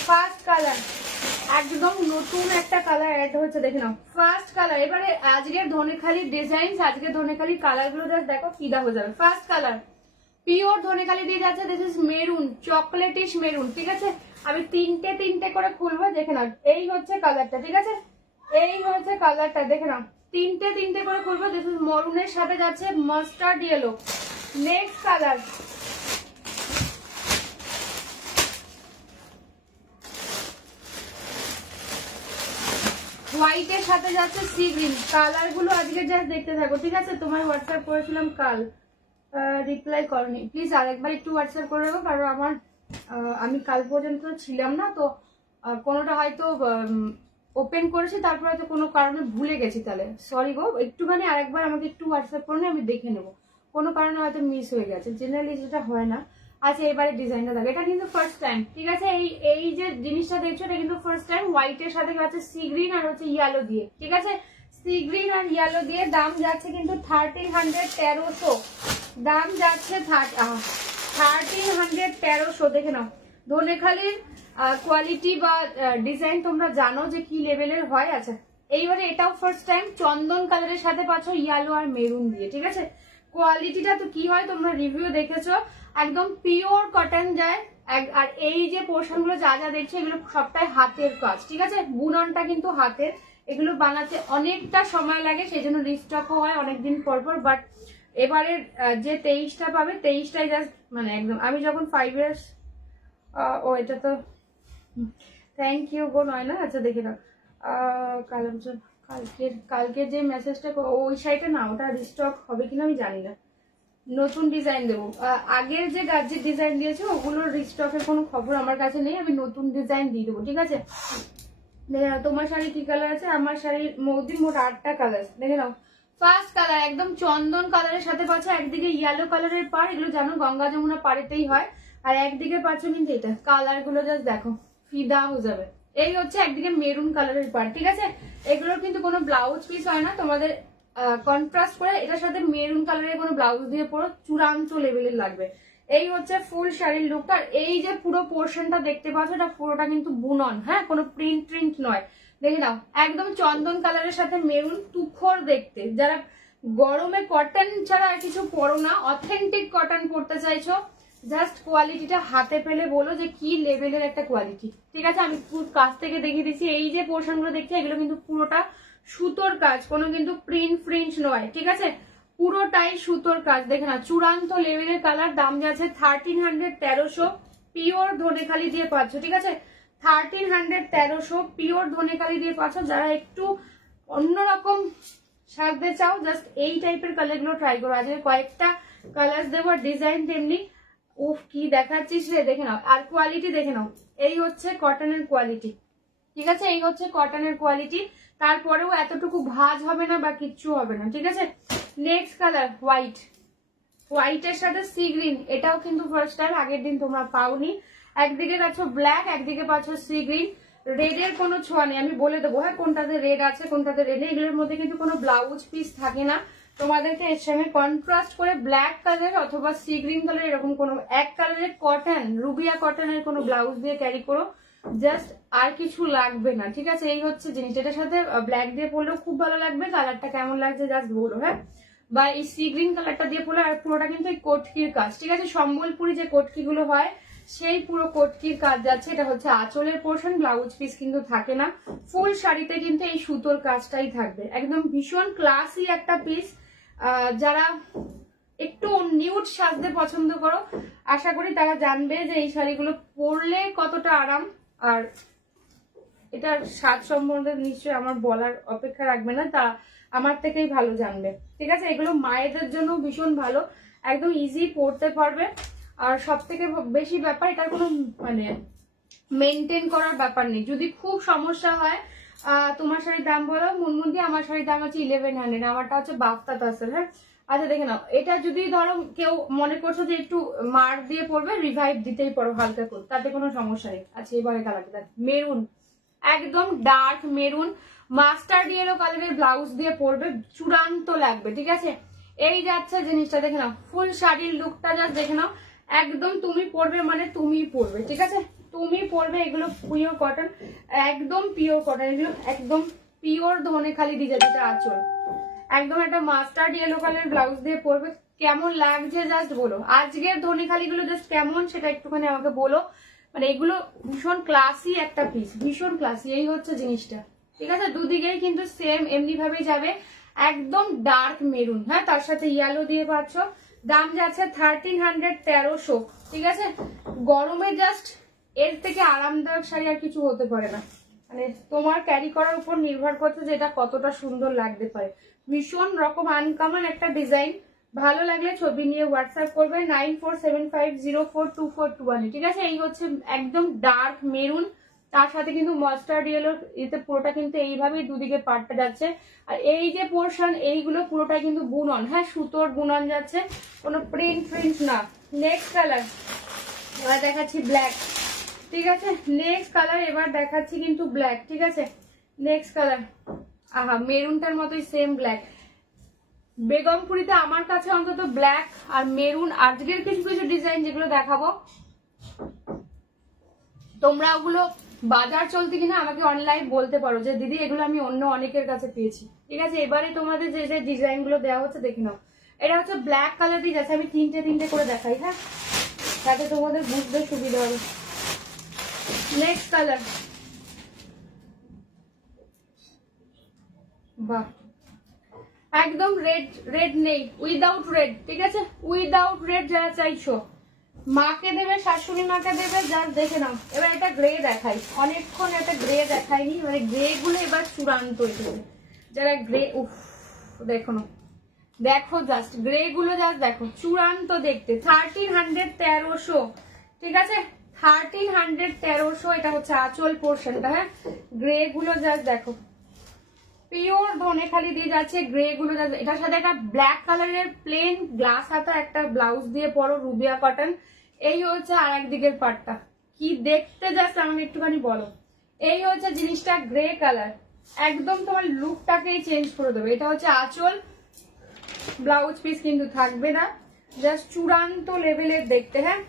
ফার্স্ট কালার, একদম নতুন একটা কালার অ্যাড হচ্ছে, দেখে নাও ফার্স্ট কালার। এবারে আজকের ধনেখালির ডিজাইন, আজকের ধনেখালির কালার গুলো জাস্ট দেখো ফিদা হয়ে যাবে। ফার্স্ট কালার পিওর ধনেখালি দিয়ে যাচ্ছে, দিস ইজ মেরুন, চকলেটিশ মেরুন, ঠিক আছে? আমি তিনটে তিনটে করে খুলবো, দেখে নাও। এই হচ্ছে কালারটা, ঠিক আছে? এই হচ্ছে কালারটা, দেখে নাও, তিনটে তিনটে করে খুলবো। দিস ইজ মরুনের সাথে যাচ্ছে মাস্টার্ড ইয়েলো। নেক্সট কালার, হোয়াইটের সাথে যাচ্ছে সি গ্রিন। কালার গুলো আজকে জাস্ট দেখতে থাকো, ঠিক আছে? তোমার হোয়াটসঅ্যাপ করেছিলাম কাল, রিপ্লাই করনি, প্লিজ আরেকবার একটু হোয়াটসঅ্যাপ করে দেবো, কারণ আমার আমি কাল পর্যন্ত ছিলাম না তো, কোনোটা হয়তো ওপেন করেছি, তারপর হয়তো কোনো কারণে ভুলে গেছি, তাহলে সরি গো, একটুখানি আরেকবার আমাকে একটু হোয়াটসঅ্যাপ করে আমি দেখে নেবো, কোনো কারণে হয়তো মিস হয়ে গেছে, জেনারেলি যেটা হয় না। আচ্ছা এবারে ডিজাইনটা দেখো, এটা কিন্তু ফার্স্ট টাইম, ঠিক আছে? এই যে জিনিসটা দেখছো এটা কিন্তু ফার্স্ট টাইম। হোয়াইটের সাথে যাচ্ছে সি গ্রিন আর হচ্ছে ইয়েলো দিয়ে, ঠিক আছে? সি গ্রিন আর ইয়েলো দিয়ে, দাম যাচ্ছে কিন্তু 1300, দাম যাচ্ছে 1300। দেখে নাও ধনেখালির কোয়ালিটি বা ডিজাইন তোমরা জানো যে কি লেভেলের হয়। আচ্ছা এইবারে এটাও ফার্স্ট টাইম, চন্দন কালারের সাথে পাচ্ছ ইয়েলো আর মেরুন দিয়ে, ঠিক আছে? কোয়ালিটিটা তো কি হয় তোমরা রিভিউ দেখেছো, একদম পিওর কটন যায়। আর এই যে পোর্শন গুলো যা যা দেখছো এগুলো সবটাই হাতের কাজ, ঠিক আছে? বুননটা কিন্তু হাতের, এগুলো বানাতে অনেকটা সময় লাগে, সেই জন্য রিস্টকও হয় অনেকদিন পর পর। বাট এবারে যে 23টা পাবে, 23টাই জাস্ট মানে একদম, আমি যখন 5 ইয়ার্স, ও এটা তো থ্যাংক ইউ গো নয়না। আচ্ছা দেখে নাও, কালকের যে মেসেজটা, ওই সাইটে না, ওটা রিস্টক হবে কিনা আমি জানি না, নতুন ডিজাইন দেবো। আগের যে গার্জির ডিজাইন দিয়েছে ওগুলোর রিস্টকের কোনো খবর আমার কাছে নেই, আমি নতুন ডিজাইন দিয়ে দেবো, ঠিক আছে? দেখে নাও তোমার শাড়ি কি কালার আছে, আমার শাড়ির মধ্যে মোট 8টা কালার, দেখে নাও। ফার্স্ট কালার একদম চন্দন কালারের সাথে পাচ্ছ, একদিকে ইয়েলো কালারের পাড়, এগুলো জানো গঙ্গা যমুনা পাড়েতেই হয়, আর একদিকে পাচ্ছ কিন্তু এটা, কালার গুলো জাস্ট দেখো ফিদা হয়ে যাবে। এই হচ্ছে একদিকে মেরুন কালারের পাড়, ঠিক আছে? এগুলোর কিন্তু কোনো ব্লাউজ পিস হয় না, তোমাদের কন্ট্রাস্ট করে এটার সাথে মেরুন কালারের কোনো ব্লাউজ দিয়ে পরো, চূড়ান্ত লেভেলের লাগবে। এই হচ্ছে ফুল শাড়ির লুকটা। এই যে পুরো পোর্শনটা দেখতে পাচ্ছ, এটা পুরোটা কিন্তু বুনন, হ্যাঁ কোনো প্রিন্ট নয়। দেখে নাও একদম চন্দন কালারের সাথে মেরুন, তুখর দেখতে। যারা গরমে কটন ছাড়া আর কিছু পরো না, অথেন্টিক কটন পরতে চাইছো, জাস্ট কোয়ালিটিটা হাতে পেলে বলো যে কি লেভেলের একটা কোয়ালিটি। ঠিক আছে, আমি কাছ থেকে দেখিয়ে দিচ্ছি। এই যে পোর্শন গুলো দেখছি এগুলো কিন্তু পুরোটা সুতোর কাজ, কোনো কিন্তু প্রিন্ট ফ্রিন্ট নয়। ঠিক আছে, পুরোটাই সুতোর কাজ। দেখে না, চূড়ান্ত লেভেলের কালার। দাম যাচ্ছে 1300, 1300 পিওর ধনেখালি দিয়ে পাচ্ছ। ঠিক আছে, 1300, 1300 পিওর ধনেখালি দিয়ে পাচ্ছ। যারা একটু অন্যরকম সাজতে চাও জাস্ট এই টাইপের কালার গুলো ট্রাই করো। আজকে কয়েকটা কালার দেবো, ডিজাইন তেমনি। উফ কি দেখাচ্ছিস রে, দেখে নাও। আর কোয়ালিটি দেখে নাও, এই হচ্ছে কটনের কোয়ালিটি। ঠিক আছে, এই হচ্ছে কটনের কোয়ালিটি। তারপরেও এতটুকু ভাঁজ হবে না বা কিচ্ছু হবে না। ঠিক আছে, নেক্সট কালার হোয়াইট। হোয়াইটের সাথে সি গ্রিন, এটাও কিন্তু ফার্স্ট টাইম, আগের দিন তোমরা পাওনি। একদিকে পাচ্ছ ব্ল্যাক, একদিকে পাচ্ছ সি গ্রিন। রেডের কোনো ছোঁয়া নেই, আমি বলে দেবো হ্যাঁ কোনটাতে রেড আছে কোনটাতে রেড নেই। এগুলোর মধ্যে কিন্তু কোনো ব্লাউজ পিস থাকে না। তোমাদেরকে এর সঙ্গে কন্ট্রাস্ট করে ব্ল্যাক কালার অথবা সি গ্রিন কালার এরকম কোনো এক কালারের কটন, রুবিয়া কটনের কোনো ব্লাউজ দিয়ে ক্যারি করো, জাস্ট আর কিছু লাগবে না। ঠিক আছে, এই হচ্ছে জিনিস। এটার সাথে ব্ল্যাক দিয়ে পরলেও খুব ভালো লাগবে। কালারটা কেমন লাগছে জাস্ট বলো হ্যাঁ। বা এই সি গ্রিন কালারটা দিয়ে পরলে, আর পুরোটা কিন্তু এই কোটকির কাজ। ঠিক আছে, সম্বলপুরি যে কোটকি গুলো হয় সেই পুরো কোটকির কাজ যাচ্ছে। এটা হচ্ছে আঁচলের পোর্শন, ব্লাউজ পিস কিন্তু থাকে না। ফুল শাড়িতে কিন্তু এই সুতোর কাজটাই থাকবে। একদম ভীষণ ক্লাসি একটা পিস। যারা একটু নিউড সাজতে পছন্দ করো আশা করি তারা জানবে যে এই শাড়িগুলো পরলে কতটা আরাম। আর এটার স্বাদ সম্বন্ধে নিশ্চয়ই আমার বলার অপেক্ষা রাখবে না, তা আমার থেকেই ভালো জানবে। ঠিক আছে, এগুলো মায়েদের জন্য ভীষণ ভালো, একদম ইজি পরতে পারবে। আর সব থেকে বেশি ব্যাপার, এটার কোনো মানে মেনটেন করার ব্যাপার নেই। যদি খুব সমস্যা হয়, তোমার শাড়ির দাম বলো মুনমুন্দি, আমার শাড়ির দাম আছে 1100, আমারটা হচ্ছে বাফতা তাসের। হ্যাঁ, আচ্ছা দেখে নাও। এটা যদি ধরো কেউ মনে করছো যে একটু মার দিয়ে পড়বে, রিভাইভ দিতেই পারো হালকা করে, তাতে কোনো সমস্যা নেই। আচ্ছা এবারে কালারটা মেরুন, একদম ডার্ক মেরুন, মাস্টার্ড ইয়েলো কালারের ব্লাউজ দিয়ে পরবে, চূড়ান্ত লাগবে। ঠিক আছে, এই যাচ্ছে জিনিসটা দেখে নাও। ফুল শাড়ির লুকটা জাস্ট দেখে নাও। একদম তুমি পরবে মানে তুমি পরবে। ঠিক আছে, তুমি পরবে। এগুলো পিওর কটন, একদম পিওর কটন। এগুলো একদম পিওর ধনেখালি ডিজাইন, যেটা আঁচল একদম একটা মাস্টার্ড ইয়েলো কালার ব্লাউজ দিয়ে পরবে। কেমন লাগছে জাস্ট বলো। আজকের ধনেখালি গুলো জাস্ট কেমন সেটা একটুখানি আমাকে বলো। মানে এগুলো ভীষণ ক্লাসি একটা পিস, ভীষণ ক্লাসি। এই হচ্ছে জিনিসটা। ঠিক আছে, দুদিকেই কিন্তু সেম এমনি ভাবেই যাবে। একদম ডার্ক মেরুন, হ্যাঁ, তার সাথে ইয়েলো দিয়ে পাচ্ছ। দাম যাচ্ছে 1300, 1300। ঠিক আছে, গরমে জাস্ট এর থেকে আরামদায়ক শাড়ি আর কিছু হতে পারে না। মানে তোমার ক্যারি করার উপর নির্ভর করছে যে এটা কতটা সুন্দর লাগতে পারে। ভীষণ রকম আনকমন একটা ডিজাইন। ভালো লাগলে ছবি নিয়ে হোয়াটসঅ্যাপ করবে 9475042421। ঠিক আছে, এই হচ্ছে একদম ডার্ক মেরুন, তার সাথে কিন্তু মাস্টার্ড ইয়েলো। এতে পুরোটা কিন্তু এইভাবেই দুদিকে পাটটা যাচ্ছে। আর এই যে পোর্শন এইগুলো পুরোটা কিন্তু বুনন, হ্যাঁ সুতোর বুনন যাচ্ছে, কোনো প্রিন্ট ফ্রিন্ট না। নেক্সট কালার এবার দেখাচ্ছি ব্ল্যাক। ঠিক আছে, নেক্সট কালার এবার দেখাচ্ছি কিন্তু ব্ল্যাক। ঠিক আছে, নেক্সট কালার, আহা মেরুনটার মতোই সেম ব্ল্যাক। বেগমপুরিতে আমার কাছে অন্তত ব্ল্যাক আর মেরুন, আজকের কিছু কিছু ডিজাইন যেগুলো দেখাবো, তোমরা ওগুলো বাজার চলতে কিনা আমাকে অনলাইন বলতে পারো যে দিদি এগুলো আমি অন্য অনেকের কাছে পেয়েছি। ঠিক আছে, এবারে তোমাদের যে যে ডিজাইন গুলো দেওয়া হচ্ছে দেখে নাও। এটা হচ্ছে ব্ল্যাক কালার দিয়ে যাচ্ছে, আমি তিনটে তিনটে করে দেখাই, হ্যাঁ, যাতে তোমাদের বুঝতে সুবিধা হবে। নেক্সট কালার, বাহ একদম রেড, রেড নেই, উইদাউট রেড। ঠিক আছে, উইদাউট রেড যারা চাইছো, মাকে দেবে, শাশুড়ি মাকে দেবে, যার দেখে নাও। এবার এটা গ্রে দেখাই, অনেকক্ষণ একটা গ্রে দেখাইনি, মানে গ্রে গুলো এবার চূড়ান্ত এসেছে। যারা গ্রে, উফ দেখো না, দেখো জাস্ট গ্রে গুলো জাস্ট দেখো, চূড়ান্ত দেখতে। 1300, 1300। ঠিক আছে, 1300, 1300। এটা হচ্ছে আঁচল পোর্শনটা, হ্যাঁ, গ্রে গুলো জাস্ট দেখো, পিওর ধনেখালি দিয়ে যাচ্ছে। গ্রে গুলো যাচ্ছে, এটার সাথে একটা ব্ল্যাক কালারের প্লেন গ্লাস হাতা একটা ব্লাউজ দিয়ে পরো, রুবিয়া কটন। এই হচ্ছে আর একদিকের পাটটা, কি দেখতে জাস্ট আমাকে একটুখানি বলো। এই হচ্ছে জিনিসটা, গ্রে কালার, একদম তোমার লুকটাকেই চেঞ্জ করে দেবে। এটা হচ্ছে আঁচল, ব্লাউজ পিস কিন্তু থাকবে না, জাস্ট চূড়ান্ত লেভেলের দেখতে। হ্যাঁ,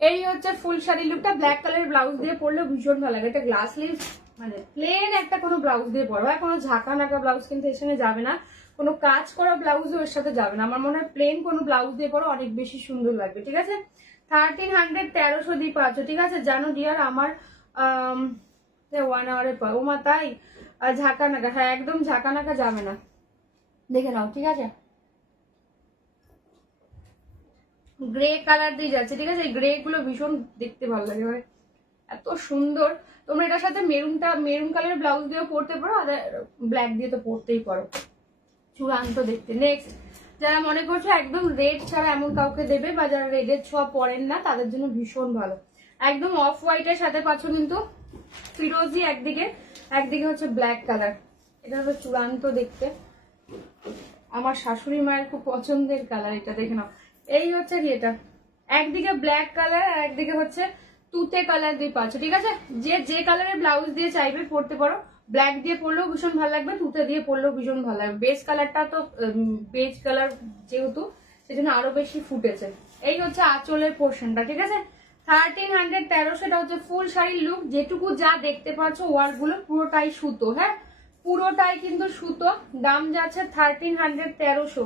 এই হচ্ছে ফুল শাড়ি লুকটা। ব্ল্যাক কালারের ব্লাউজ দিয়ে পরলেও ভীষণ ভালো লাগে। এটা গ্লাস লিভ, মানে প্লেন একটা কোনো ব্লাউজ দিয়ে পরো, কোনো ঝাঁকা নাকা ব্লাউজ কিন্তু এর সঙ্গে যাবে না, কোনো কাজ করা ব্লাউজও এর সাথে যাবে না। আমার মনে হয় প্লেন কোনো ব্লাউজ দিয়ে পরো, অনেক বেশি সুন্দর লাগবে। ঠিক আছে, 1300 1300 দিয়ে পাচ্ছ, ঠিক আছে। জানো ডিয়ার আমার 1 আওয়ারে পাই ও মা, তাই ঝাঁকা নাকা, হ্যাঁ একদম ঝাঁকা নাকা যাবে না, দেখে নাও, ঠিক আছে। গ্রে কালার দিয়ে যাচ্ছে, ঠিক আছে। এই গ্রে গুলো ভীষণ দেখতে ভালো লাগে, মানে এত সুন্দর। তোমরা এটার সাথে মেরুন কালারের ব্লাউজ দিয়েও পরতে পারো, আর ব্ল্যাক দিয়ে তো পরতেই পারো, চূড়ান্ত দেখতে। নেক্সট, যারা মনে করছো একদম রেড ছাড়া এমন কাউকে দেবে, বা যারা রেডের ছোঁয়া পরেন না, তাদের জন্য ভীষণ ভালো। একদম অফ হোয়াইটের সাথে পাচ্ছ কিন্তু ফিরোজি, একদিকে হচ্ছে ব্ল্যাক কালার। এটা হলো চূড়ান্ত দেখতে, আমার শাশুড়ি মায়ের খুব পছন্দের কালার এটা, দেখে নাও। এই হচ্ছে কি, এটা একদিকে ব্ল্যাক কালার আর একদিকে হচ্ছে তুতে কালার দিয়ে পাচ্ছ, ঠিক আছে। যে কালারের ব্লাউজ দিয়ে চাইবে পরতে পারো, ব্ল্যাক দিয়ে পরলেও ভীষণ ভালো লাগবে, তুতে দিয়ে পরলেও ভীষণ ভালো লাগবে। বেস কালারটা তো বেজ কালার যেহেতু, সেজন্য আরো বেশি ফুটেছে। এই হচ্ছে আঁচলের পোর্শনটা, ঠিক আছে। 1300 1300, এটা হচ্ছে ফুল শাড়ির লুক। যেটুকু যা দেখতে পাচ্ছ ওয়ার্ক গুলো পুরোটাই সুতো, হ্যাঁ পুরোটাই কিন্তু সুতো। দাম যাচ্ছে 1300 1300,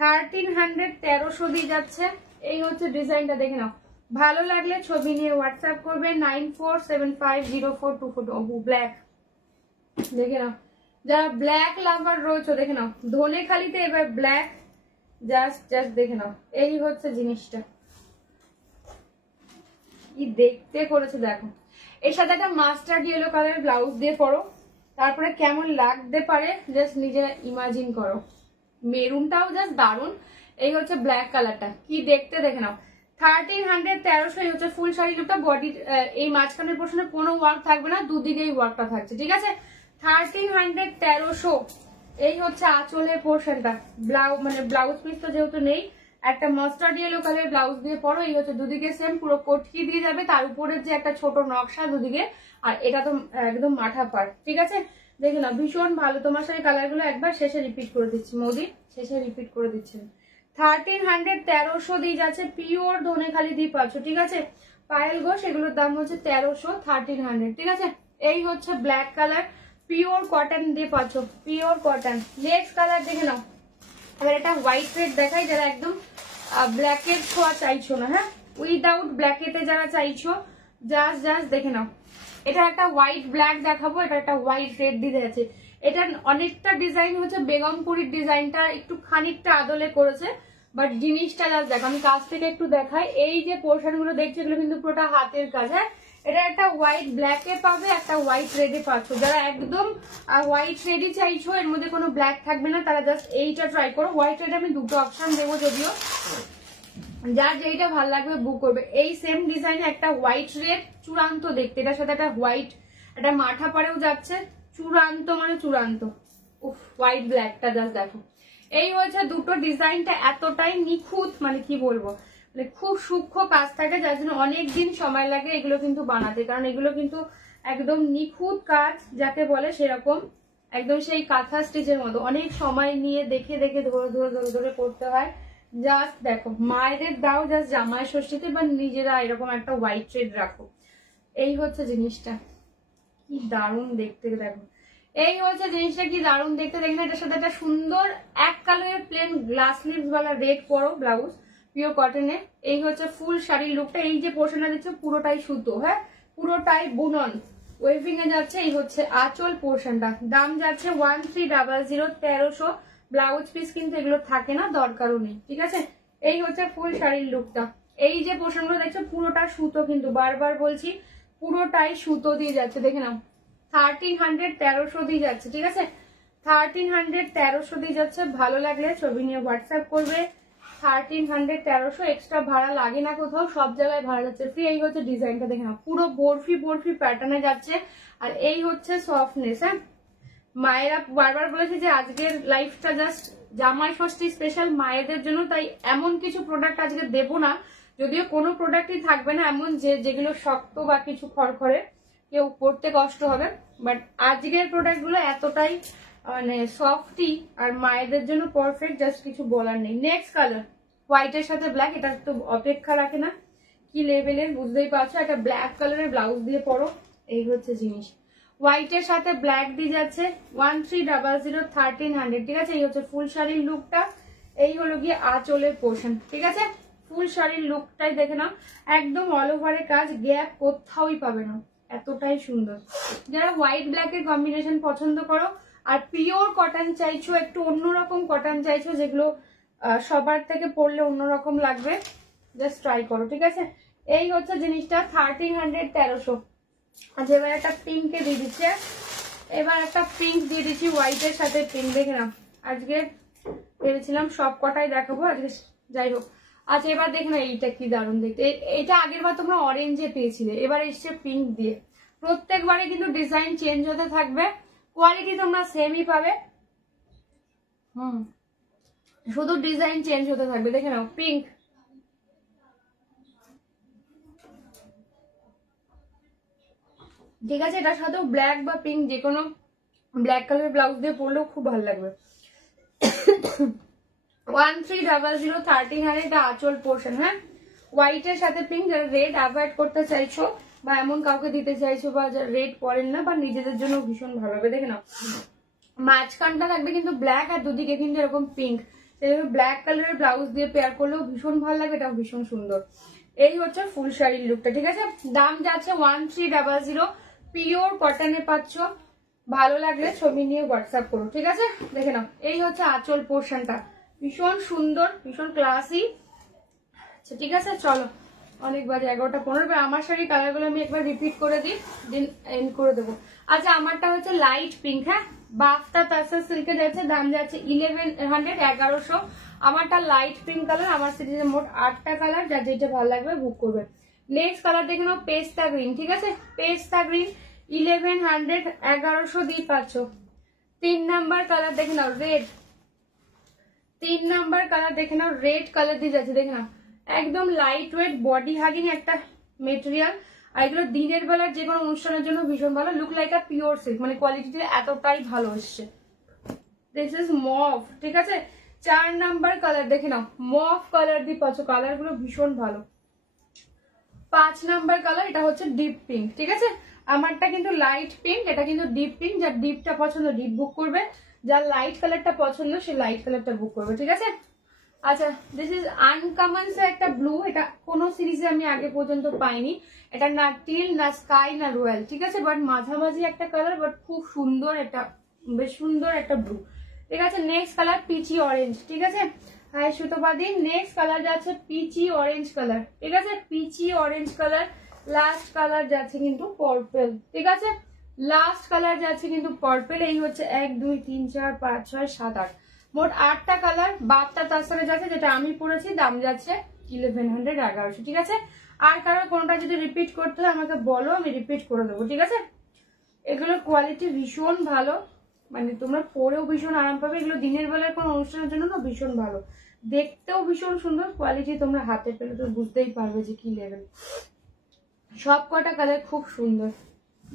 1300 1300 দিয়ে যাচ্ছে। এই হচ্ছে ডিজাইনটা, দেখে নাও। ভালো লাগলে ছবি নিয়ে হোয়াটসঅ্যাপ করবে 94750424। ব্ল্যাক, দেখে নাও। যারা ব্ল্যাক লাভার রয়েছে দেখে নাও, ধনেখালিতে এবার ব্ল্যাক, জাস্ট দেখে নাও। এই হচ্ছে জিনিসটা, কি দেখতে করেছে দেখো। এর সাথে একটা মাস্টার্ড ইয়েলো কালার ব্লাউজ দিয়ে পরো, তারপরে কেমন লাগতে পারে জাস্ট নিজেরা ইমাজিন করো। মেরুনটাও জাস্ট দারুন। এই হচ্ছে ব্ল্যাক কালারটা, কি দেখতে দেখে নাও। 1300 1300, এই হচ্ছে ফুল শাড়ি লুকটা। বডি এই মাঝখানের পোর্শনে কোনো ওয়ার্ক থাকবে না, দুদিকেই ওয়ার্কটা থাকছে, ঠিক আছে। 1300 1300, এই হচ্ছে আঁচলের পোর্শনটা। ব্লাউজ পিস তো যেহেতু নেই, একটা মাস্টার্ড ইয়েলো কালার ব্লাউজ দিয়ে পরো। এই হচ্ছে দুদিকে সেম পুরো কটকি দিয়ে যাবে, তার উপরে যে একটা ছোট নকশা দুদিকে, আর এটা তো একদম মাথা পার, ঠিক আছে। দেখে না ভীষণ ভালো। তোমার সাথে কালার গুলো একবার শেষে রিপিট করে দিচ্ছি, মোদি শেষে রিপিট করে দিচ্ছেন। 1300 1300 দিয়ে যাচ্ছে, পিওর ধনেখালি দিয়ে পাচ্ছ, ঠিক আছে। পায়েল ঘোষ, এগুলোর দাম হচ্ছে 1300 1300, ঠিক আছে। এই হচ্ছে ব্ল্যাক কালার, পিওর কটন দিয়ে পাচ্ছ, পিওর কটন। নেক্সট কালার দেখে নাও। এবার এটা হোয়াইট রেড দেখাই, যারা একদম ব্ল্যাকের ছোঁয়া চাইছো না, হ্যাঁ উইদাউট ব্ল্যাকেতে যারা চাইছো, জাস্ট দেখে নাও। এটা একটা হোয়াইট ব্ল্যাক দেখাবো, এটা একটা হোয়াইট রেড দিয়ে আছে। এটা অনেকটা ডিজাইন হচ্ছে বেগমপুরির ডিজাইনটা একটু খানিকটা আদলে করেছে, বাট জিনিসটা জাস্ট দেখো, আমি কাছ থেকে একটু দেখাই। এই যে পোর্শন গুলো দেখছো এগুলো কিন্তু পুরোটা হাতের কাজ, হ্যাঁ। এটা একটা হোয়াইট ব্ল্যাকে পাবে, একটা হোয়াইট রেডে পাচ্ছ। যারা একদম হোয়াইট রেডই চাইছো, এর মধ্যে কোনো ব্ল্যাক থাকবে না, তারা জাস্ট এইটা ট্রাই করো। হোয়াইট রেড আমি দুটো অপশন দেবো, যদিও যার যেইটা ভালো লাগবে বুক করবে। এই সেম ডিজাইনে একটা হোয়াইট রেড, চূড়ান্ত দেখতে। এটার সাথে একটা হোয়াইট, একটা মাথা পারেও যাচ্ছে, চূড়ান্ত মানে চূড়ান্ত। উফ, হোয়াইট ব্ল্যাকটা জাস্ট দেখো। এই হয়েছে দুটো। ডিজাইনটা এতটাই নিখুঁত, মানে কি বলবো, মানে খুব সূক্ষ্ম কাজ থাকে, যার জন্য অনেকদিন সময় লাগে এগুলো কিন্তু বানাতে, কারণ এগুলো কিন্তু একদম নিখুঁত কাজ যাকে বলে, সেরকম একদম সেই কাঁথা স্টিচের মতো অনেক সময় নিয়ে দেখে ধরে করতে হয়। জাস্ট দেখো, মায়েদের দাও জাস্ট জামাই ষষ্ঠীতে, বা নিজেরা এরকম একটা হোয়াইট রেড রাখো। এই হচ্ছে জিনিসটা, কি দারুণ দেখতে দেখো। এই হচ্ছে জিনিসটা, কি দারুণ দেখতে দেখে। এটার সাথে একটা সুন্দর এক কালারের প্লেন গ্লাস লিভস वाला রেড পরো ব্লাউজ, পিওর কটনে। এই হচ্ছে ফুল শাড়ির লুকটা। এই যে পোর্শনটা দিচ্ছে পুরোটাই সুতো, হ্যাঁ পুরোটাই বুনন, ওয়েভিং এ যাচ্ছে। এই হচ্ছে আঁচল পোর্শনটা। দাম যাচ্ছে 1300 1300। ব্লাউজ পিস কিন্তু এগুলো থাকে না, দরকারও নেই, ঠিক আছে। এই হচ্ছে ফুল শাড়ির লুকটা। এই যে পোর্শনগুলো দেখছো পুরোটা সুতো, কিন্তু বারবার বলছি পুরোটাই সুতো দিয়ে যাচ্ছে, দেখে নাও। 1300 1300 দিয়ে যাচ্ছে, ঠিক আছে। 1300 1300 দিয়ে যাচ্ছে। ভালো লাগলে ছবি নিয়ে হোয়াটসঅ্যাপ করবে। 1300 1300, এক্সট্রা ভাড়া লাগে না কোথাও, সব জায়গায় ভাড়া যাচ্ছে ফ্রি। এই হচ্ছে ডিজাইনটা, দেখে নাও পুরো বরফি প্যাটার্নে যাচ্ছে। আর এই হচ্ছে সফটনেস, হ্যাঁ। মায়েরা বারবার বলেছে যে আজকের লাইফটা জাস্ট জামাই ষষ্ঠী স্পেশাল মায়েদের জন্য, তাই এমন কিছু প্রোডাক্ট আজকে দেবো না, যদিও কোনো প্রোডাক্টই থাকবে না এমন যেগুলো শক্ত বা কিছু খড়খড়ে, কেউ পড়তে কষ্ট হবে। বাট আজকের প্রোডাক্ট গুলো এতটাই মানে সফটই, আর মায়েদের জন্য পারফেক্ট, জাস্ট কিছু বলার নেই। নেক্সট কালার হোয়াইটের সাথে ব্ল্যাক, এটা তো অপেক্ষা রাখে না, কি লেভেলের বুঝতেই পারছো। একটা ব্ল্যাক কালারের ব্লাউজ দিয়ে পরো। এই হচ্ছে জিনিস, হোয়াইটের সাথে ব্ল্যাক দিয়ে যাচ্ছে। 1300 1300, ঠিক আছে। এই হচ্ছে ফুল শাড়ির লুকটা। এই হলো গিয়ে আঁচলের পোর্শন, ঠিক আছে। ফুল শাড়ির লুকটাই দেখে নাও, একদম অল ওভারে কাজ, গ্যাপ কোথাওই পাবে না, এতটাই সুন্দর। যারা হোয়াইট ব্ল্যাকের কম্বিনেশন পছন্দ করো আর পিওর কটন চাইছো, একটু অন্যরকম কটন চাইছো যেগুলো সবার থেকে পরলে অন্যরকম লাগবে, জাস্ট ট্রাই করো, ঠিক আছে। এই হচ্ছে জিনিসটা 1300 1300। আচ্ছা এবার একটা পিঙ্কে দিয়ে দিচ্ছে, এবার একটা পিঙ্ক দিয়ে দিচ্ছি হোয়াইটের সাথে পিঙ্ক, দেখে নাও। আজকে ভেবেছিলাম সব কটাই দেখাবো আজকে, যাই হোক। আচ্ছা এবার দেখে নাও এইটা কি দারুণ দেখতে, এটা আগের বার তোমরা অরেঞ্জে পেয়েছিলে, এবার এসছে পিঙ্ক দিয়ে। প্রত্যেকবারে কিন্তু ডিজাইন চেঞ্জ হতে থাকবে, কোয়ালিটি তোমরা সেমই পাবে, শুধু ডিজাইন চেঞ্জ হতে থাকবে। দেখে নাও পিঙ্ক, ঠিক আছে। এটার সাথেও ব্ল্যাক বা পিঙ্ক যে কোনো ব্ল্যাক কালার ব্লাউজ দিয়ে পরলেও খুব ভালো লাগবে। 1300 1300 এটা আঁচল পোর্শন, হ্যাঁ। হোয়াইটের সাথে পিঙ্ক, যারা রেড অ্যাভয়েড করতে চাইছো বা এমন কাউকে দিতে চাইছো বা যারা রেড পরেন না বা নিজেদের জন্য ভীষণ ভালো হবে। দেখে নাও মাঝখানটা থাকবে কিন্তু ব্ল্যাক আর দুদিকে কিন্তু এরকম পিঙ্ক, ব্ল্যাক কালারের ব্লাউজ দিয়ে পেয়ার করলেও ভীষণ ভালো লাগবে, এটাও ভীষণ সুন্দর। এই হচ্ছে ফুল শাড়ির লুকটা, ঠিক আছে। দাম যাচ্ছে 1300, পিওর কটনে পাচ্ছ। ভালো লাগলে ছবি নিয়ে হোয়াটসঅ্যাপ করো, ঠিক আছে। দেখে নাও এই হচ্ছে আঁচল পোর্শনটা, ভীষণ সুন্দর, ভীষণ ক্লাসি। আচ্ছা ঠিক আছে, চলো অনেক বাজে 11টা 15। আমার শাড়ির কালারগুলো আমি একবার রিপিট করে দিই, দিন এন্ড করে দেবো। আচ্ছা আমারটা হচ্ছে লাইট পিঙ্ক, হ্যাঁ, বাফতা তাসা সিল্কে যাচ্ছে, দাম যাচ্ছে 1100 1100। আমারটা লাইট পিঙ্ক কালার, আমার সিরিজে মোট 8টা কালার, যার যেটা ভালো লাগবে বুক করবে। নেক্সট কালার দেখে নাও পেস্তা গ্রিন, ঠিক আছে। পেস্তা গ্রিন 1100 1100 দিয়ে পাচ্ছ। 3 নাম্বার কালার দেখে নাও রেড, 3 নাম্বার কালার দেখে নাও রেড কালার দিয়ে যাচ্ছে, দেখে নাও একদম লাইট ওয়েট বডি হাগিং একটা মেটেরিয়াল। আর এগুলো দিনের বেলার যে কোনো অনুষ্ঠানের জন্য ভীষণ ভালো, look like a pure silk, মানে কোয়ালিটিটা এতটাই ভালো এসছে। দিস ইজ মভ, ঠিক আছে। 4 নাম্বার কালার দেখে নাও, মভ কালার দিয়ে পাচ্ছ, কালার গুলো ভীষণ ভালো। 5 নাম্বার কালার, এটা হচ্ছে ডিপ পিঙ্ক, ঠিক আছে। আমারটা কিন্তু লাইট পিঙ্ক, এটা কিন্তু ডিপ পিঙ্ক। যার ডিপটা পছন্দ ডিপ বুক করবে, যার লাইট কালারটা পছন্দ সে লাইট কালারটা বুক করবে, ঠিক আছে। আচ্ছা দিস ইজ আনকমন একটা ব্লু, এটা কোনো সিরিজে আমি আগে পর্যন্ত পাইনি। এটা না টিল না স্কাই না রয়্যাল, ঠিক আছে, বাট মাঝামাঝি একটা কালার, বাট খুব সুন্দর, এটা বেশ সুন্দর একটা ব্লু, ঠিক আছে। নেক্সট কালার পিচি অরেঞ্জ, ঠিক আছে। হ্যাঁ সুতোপাদি, নেক্সট কালার যাচ্ছে পিচি অরেঞ্জ কালার, ঠিক আছে। Peachy orange colour, last colour যাচ্ছে কিন্তু পার্পল, ঠিক আছে। লাস্ট কালার যাচ্ছে কিন্তু পার্পল। এই হচ্ছে 1 2 3 4 5 6 7 8, মোট 8টা কালার। বাপটা তার সাথে যাচ্ছে, যেটা আমি পরেছি, দাম যাচ্ছে 1100 1100, ঠিক আছে। আর কারোর কোনটা যদি রিপিট করতে হয় আমাকে বলো, আমি রিপিট করে দেবো, ঠিক আছে। এগুলোর কোয়ালিটি ভীষণ ভালো, মানে তোমরা পরেও ভীষণ আরাম পাবে। এগুলো দিনের বেলার কোনো অনুষ্ঠানের জন্য না ভীষণ ভালো, দেখতেও ভীষণ সুন্দর, কোয়ালিটি তোমরা হাতে পেলে তো বুঝতেই পারবে যে কি লেভেল। সব কটা কালার খুব সুন্দর।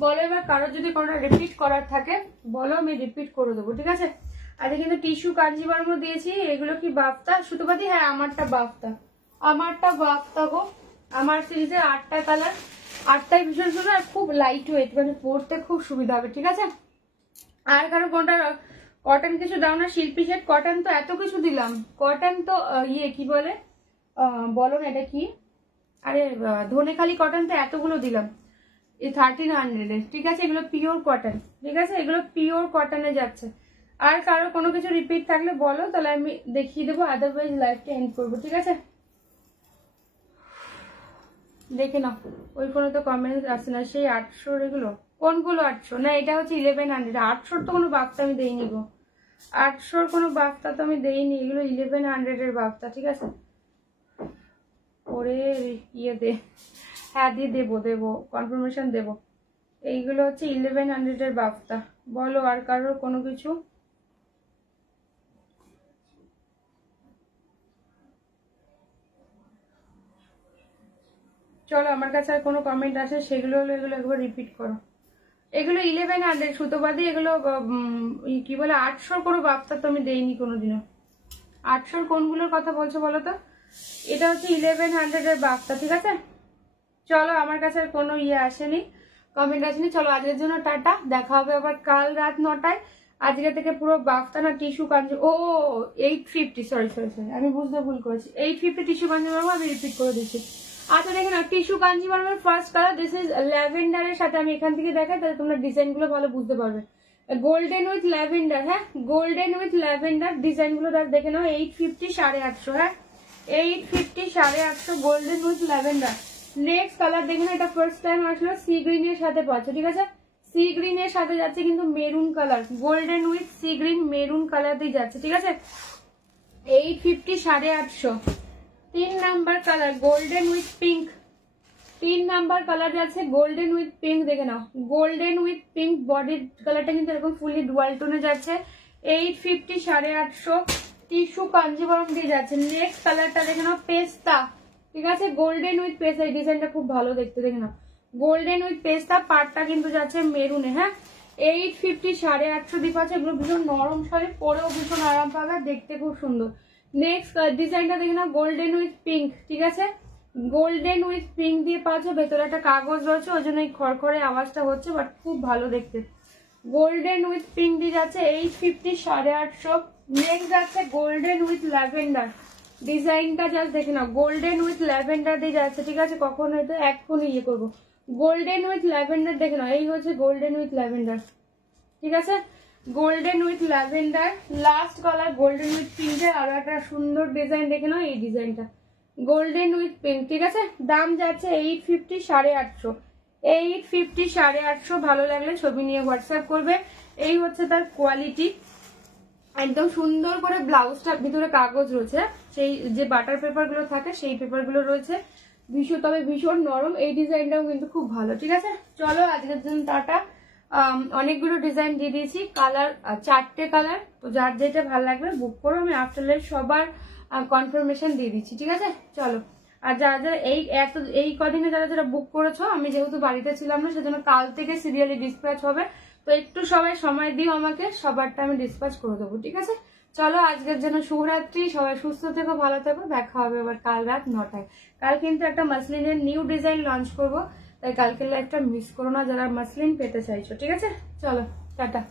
বলো এবার কারোর যদি কোনটা রিপিট করার থাকে বলো, আমি রিপিট করে দেবো, ঠিক আছে। আজকে কিন্তু টিস্যু কাঞ্জিবর্ম দিয়েছি। এগুলো কি বাফতা সুতোপাতি? হ্যাঁ আমারটা বাফতা, আমারটা বাফতা গো। আমার সিরিজে 8টা কালার, 8টাই ভীষণ সুন্দর আর খুব লাইট ওয়েট, মানে পরতে খুব সুবিধা হবে, ঠিক আছে। আর কারো কোনটা কটন কিছু দাও না, শিল্পী সেট কটন তো এত কিছু দিলাম, কটন তো ইয়ে কি বলে বলো না এটা কি, আরে ধনেখালি কটন তো এতগুলো দিলাম, এই 1300 ঠিক আছে। এগুলো পিওর কটন, ঠিক আছে, এগুলো পিওর কটনে যাচ্ছে। আর কারো কোনো কিছু রিপিট থাকলে বলো, তাহলে আমি দেখিয়ে দেবো, আদারওয়াইজ লাইভটা এন্ড করবো, ঠিক আছে। দেখে নাও ওই কোনো তো কমেন্ট আসে না, সেই 800 এগুলো কোনগুলো 800 না, এটা হচ্ছে 1100। 800 তো কোনো বাফতা আমি দেইনি গো, 800 কোনো বাফতা তো আমি দেইনি, এগুলো 1100 বাফতা, ঠিক আছে। ওরে ইয়ে দে, হ্যাঁ দিয়ে দেবো কনফার্মেশন দেবো। এইগুলো হচ্ছে 1100 বাফতা। বলো আর কারোর কোনো কিছু? চলো আমার কাছে আর কোনো কমেন্ট আসে সেগুলো হলো, এগুলো একবার রিপিট করো। এগুলো 1100 সুতোবাদী, এগুলো কি বলে 800 কোনো বাফতা তো আমি দেইনি কোনোদিনও। 800 কোনগুলোর কথা বলছো বলো তো? এটা হচ্ছে 1100 বাফতা, ঠিক আছে। চলো আমার কাছে আর কোনো ইয়ে আসেনি, কমেন্ট আসেনি। চলো আজকের জন্য টাটা, দেখা হবে আবার কাল রাত 9টায়। আজকে থেকে পুরো বাফতানা টিস্যু কাঞ্জি, ও 850, সরি আমি বুঝতে ভুল করেছি, 850 টিস্যু কাঞ্জিভারম আমি রিপিট করে দিচ্ছি। আচ্ছা দেখে না, টিস্যু কাঞ্জিভারমের ফার্স্ট কালার, দিস ইজ ল্যাভেন্ডারের সাথে, আমি এখান থেকে দেখাই তাহলে তোমরা ডিজাইন গুলো ভালো বুঝতে পারবে। গোল্ডেন উইথ ল্যাভেন্ডার, হ্যাঁ গোল্ডেন উইথ ল্যাভেন্ডার ডিজাইন গুলো দেখে নাও, 850 850, হ্যাঁ 850 850 golden with lavender. Next colour দেখে না, এটা ফার্স্ট টাইম আসলো, সি গ্রিন এর সাথে পাচ্ছ, ঠিক আছে সি গ্রিন এর সাথে যাচ্ছে কিন্তু maroon colour, golden with sea green maroon colour দিয়ে যাচ্ছে, ঠিক আছে 850 850। 3 number colour golden with pink, 3 number colour যাচ্ছে গোল্ডেন উইথ পিঙ্ক, দেখে নাও গোল্ডেন উইথ পিঙ্ক, বডির কালারটা কিন্তু এরকম ফুলি ডুয়াল টোনে যাচ্ছে, 850 850 টিস্যু কাঞ্জিভারম দিয়ে যাচ্ছে। নেক্সট কালারটা দেখে নাও পেস্তা, ঠিক আছে গোল্ডেন উইথ পেস্তা, এই ডিজাইনটা খুব ভালো দেখতে, দেখে নাও গোল্ডেন উইথ পেস্তা, পাটটা কিন্তু যাচ্ছে মেরুনে, হ্যাঁ 850 850 দিয়ে পাচ্ছে। এগুলো ভীষণ নরম শাড়ি, পরেও ভীষণ আরাম পাবে, দেখতে খুব সুন্দর। নেক্সট ডিজাইনটা দেখে নাও গোল্ডেন উইথ পিঙ্ক, ঠিক আছে গোল্ডেন উইথ পিঙ্ক দিয়ে পাচ্ছ, ভেতরে একটা কাগজ রয়েছে ওই জন্য এই খড়খড়ে আওয়াজটা হচ্ছে, বাট খুব ভালো দেখতে। গোল্ডেন উইথ পিঙ্ক দিয়ে যাচ্ছে 850 850। নেক্সট যাচ্ছে গোল্ডেন উইথ ল্যাভেন্ডার, ডিজাইনটা জাস্ট দেখে নাও গোল্ডেন উইথ ল্যাভেন্ডার দিয়ে যাচ্ছে, ঠিক আছে কখন হয়তো এক্ষুনি ইয়ে করবো, গোল্ডেন উইথ ল্যাভেন্ডার দেখে নাও, এই হচ্ছে গোল্ডেন উইথ ল্যাভেন্ডার, ঠিক আছে golden with lavender. Last colour golden with পিঙ্কের আরো একটা সুন্দর ডিজাইন দেখে নাও, এই ডিজাইনটা গোল্ডেন উইথ পিঙ্ক, ঠিক আছে দাম যাচ্ছে 850 850, 850 850। ভালো লাগলে ছবি নিয়ে হোয়াটসঅ্যাপ করবে। এই হচ্ছে তার কোয়ালিটি, একদম সুন্দর করে ব্লাউজটা ভিতরে কাগজ রয়েছে, সেই যে বাটার পেপার গুলো থাকে সেই পেপার গুলো রয়েছে, ভীষণ তবে ভীষণ নরম, এই ডিজাইনটাও কিন্তু খুব ভালো, ঠিক আছে চলো আজকের জন্য টাটা। অনেকগুলো ডিজাইন দিয়ে দিয়েছি, কালার 4টে কালার, তো যার যেটা ভালো লাগবে বুক করো, আমি আফটারলাইফ সবার কনফার্মেশন দিয়ে দিচ্ছি, ঠিক আছে চলো। আর যারা যারা এই কদিনে যারা যারা বুক করেছো, আমি যেহেতু বাড়িতে ছিলাম না সেজন্য কাল থেকে সিরিয়ালি ডিসপ্যাচ হবে, তো একটু সবাই সময় দিও আমাকে, সবারটা আমি ডিসপ্যাচ করে দেবো, ঠিক আছে চলো আজকের জন্য শুভরাত্রি, সবাই সুস্থ থেকো ভালো থেকো, দেখা হবে আবার কাল রাত 9টায়। কাল কিন্তু একটা মাসলিনের নিউ ডিজাইন লঞ্চ করবো, তাই কালকের লাইভটা মিস করো না যারা মাসলিন পেতে চাইছো, ঠিক আছে চলো টাটা।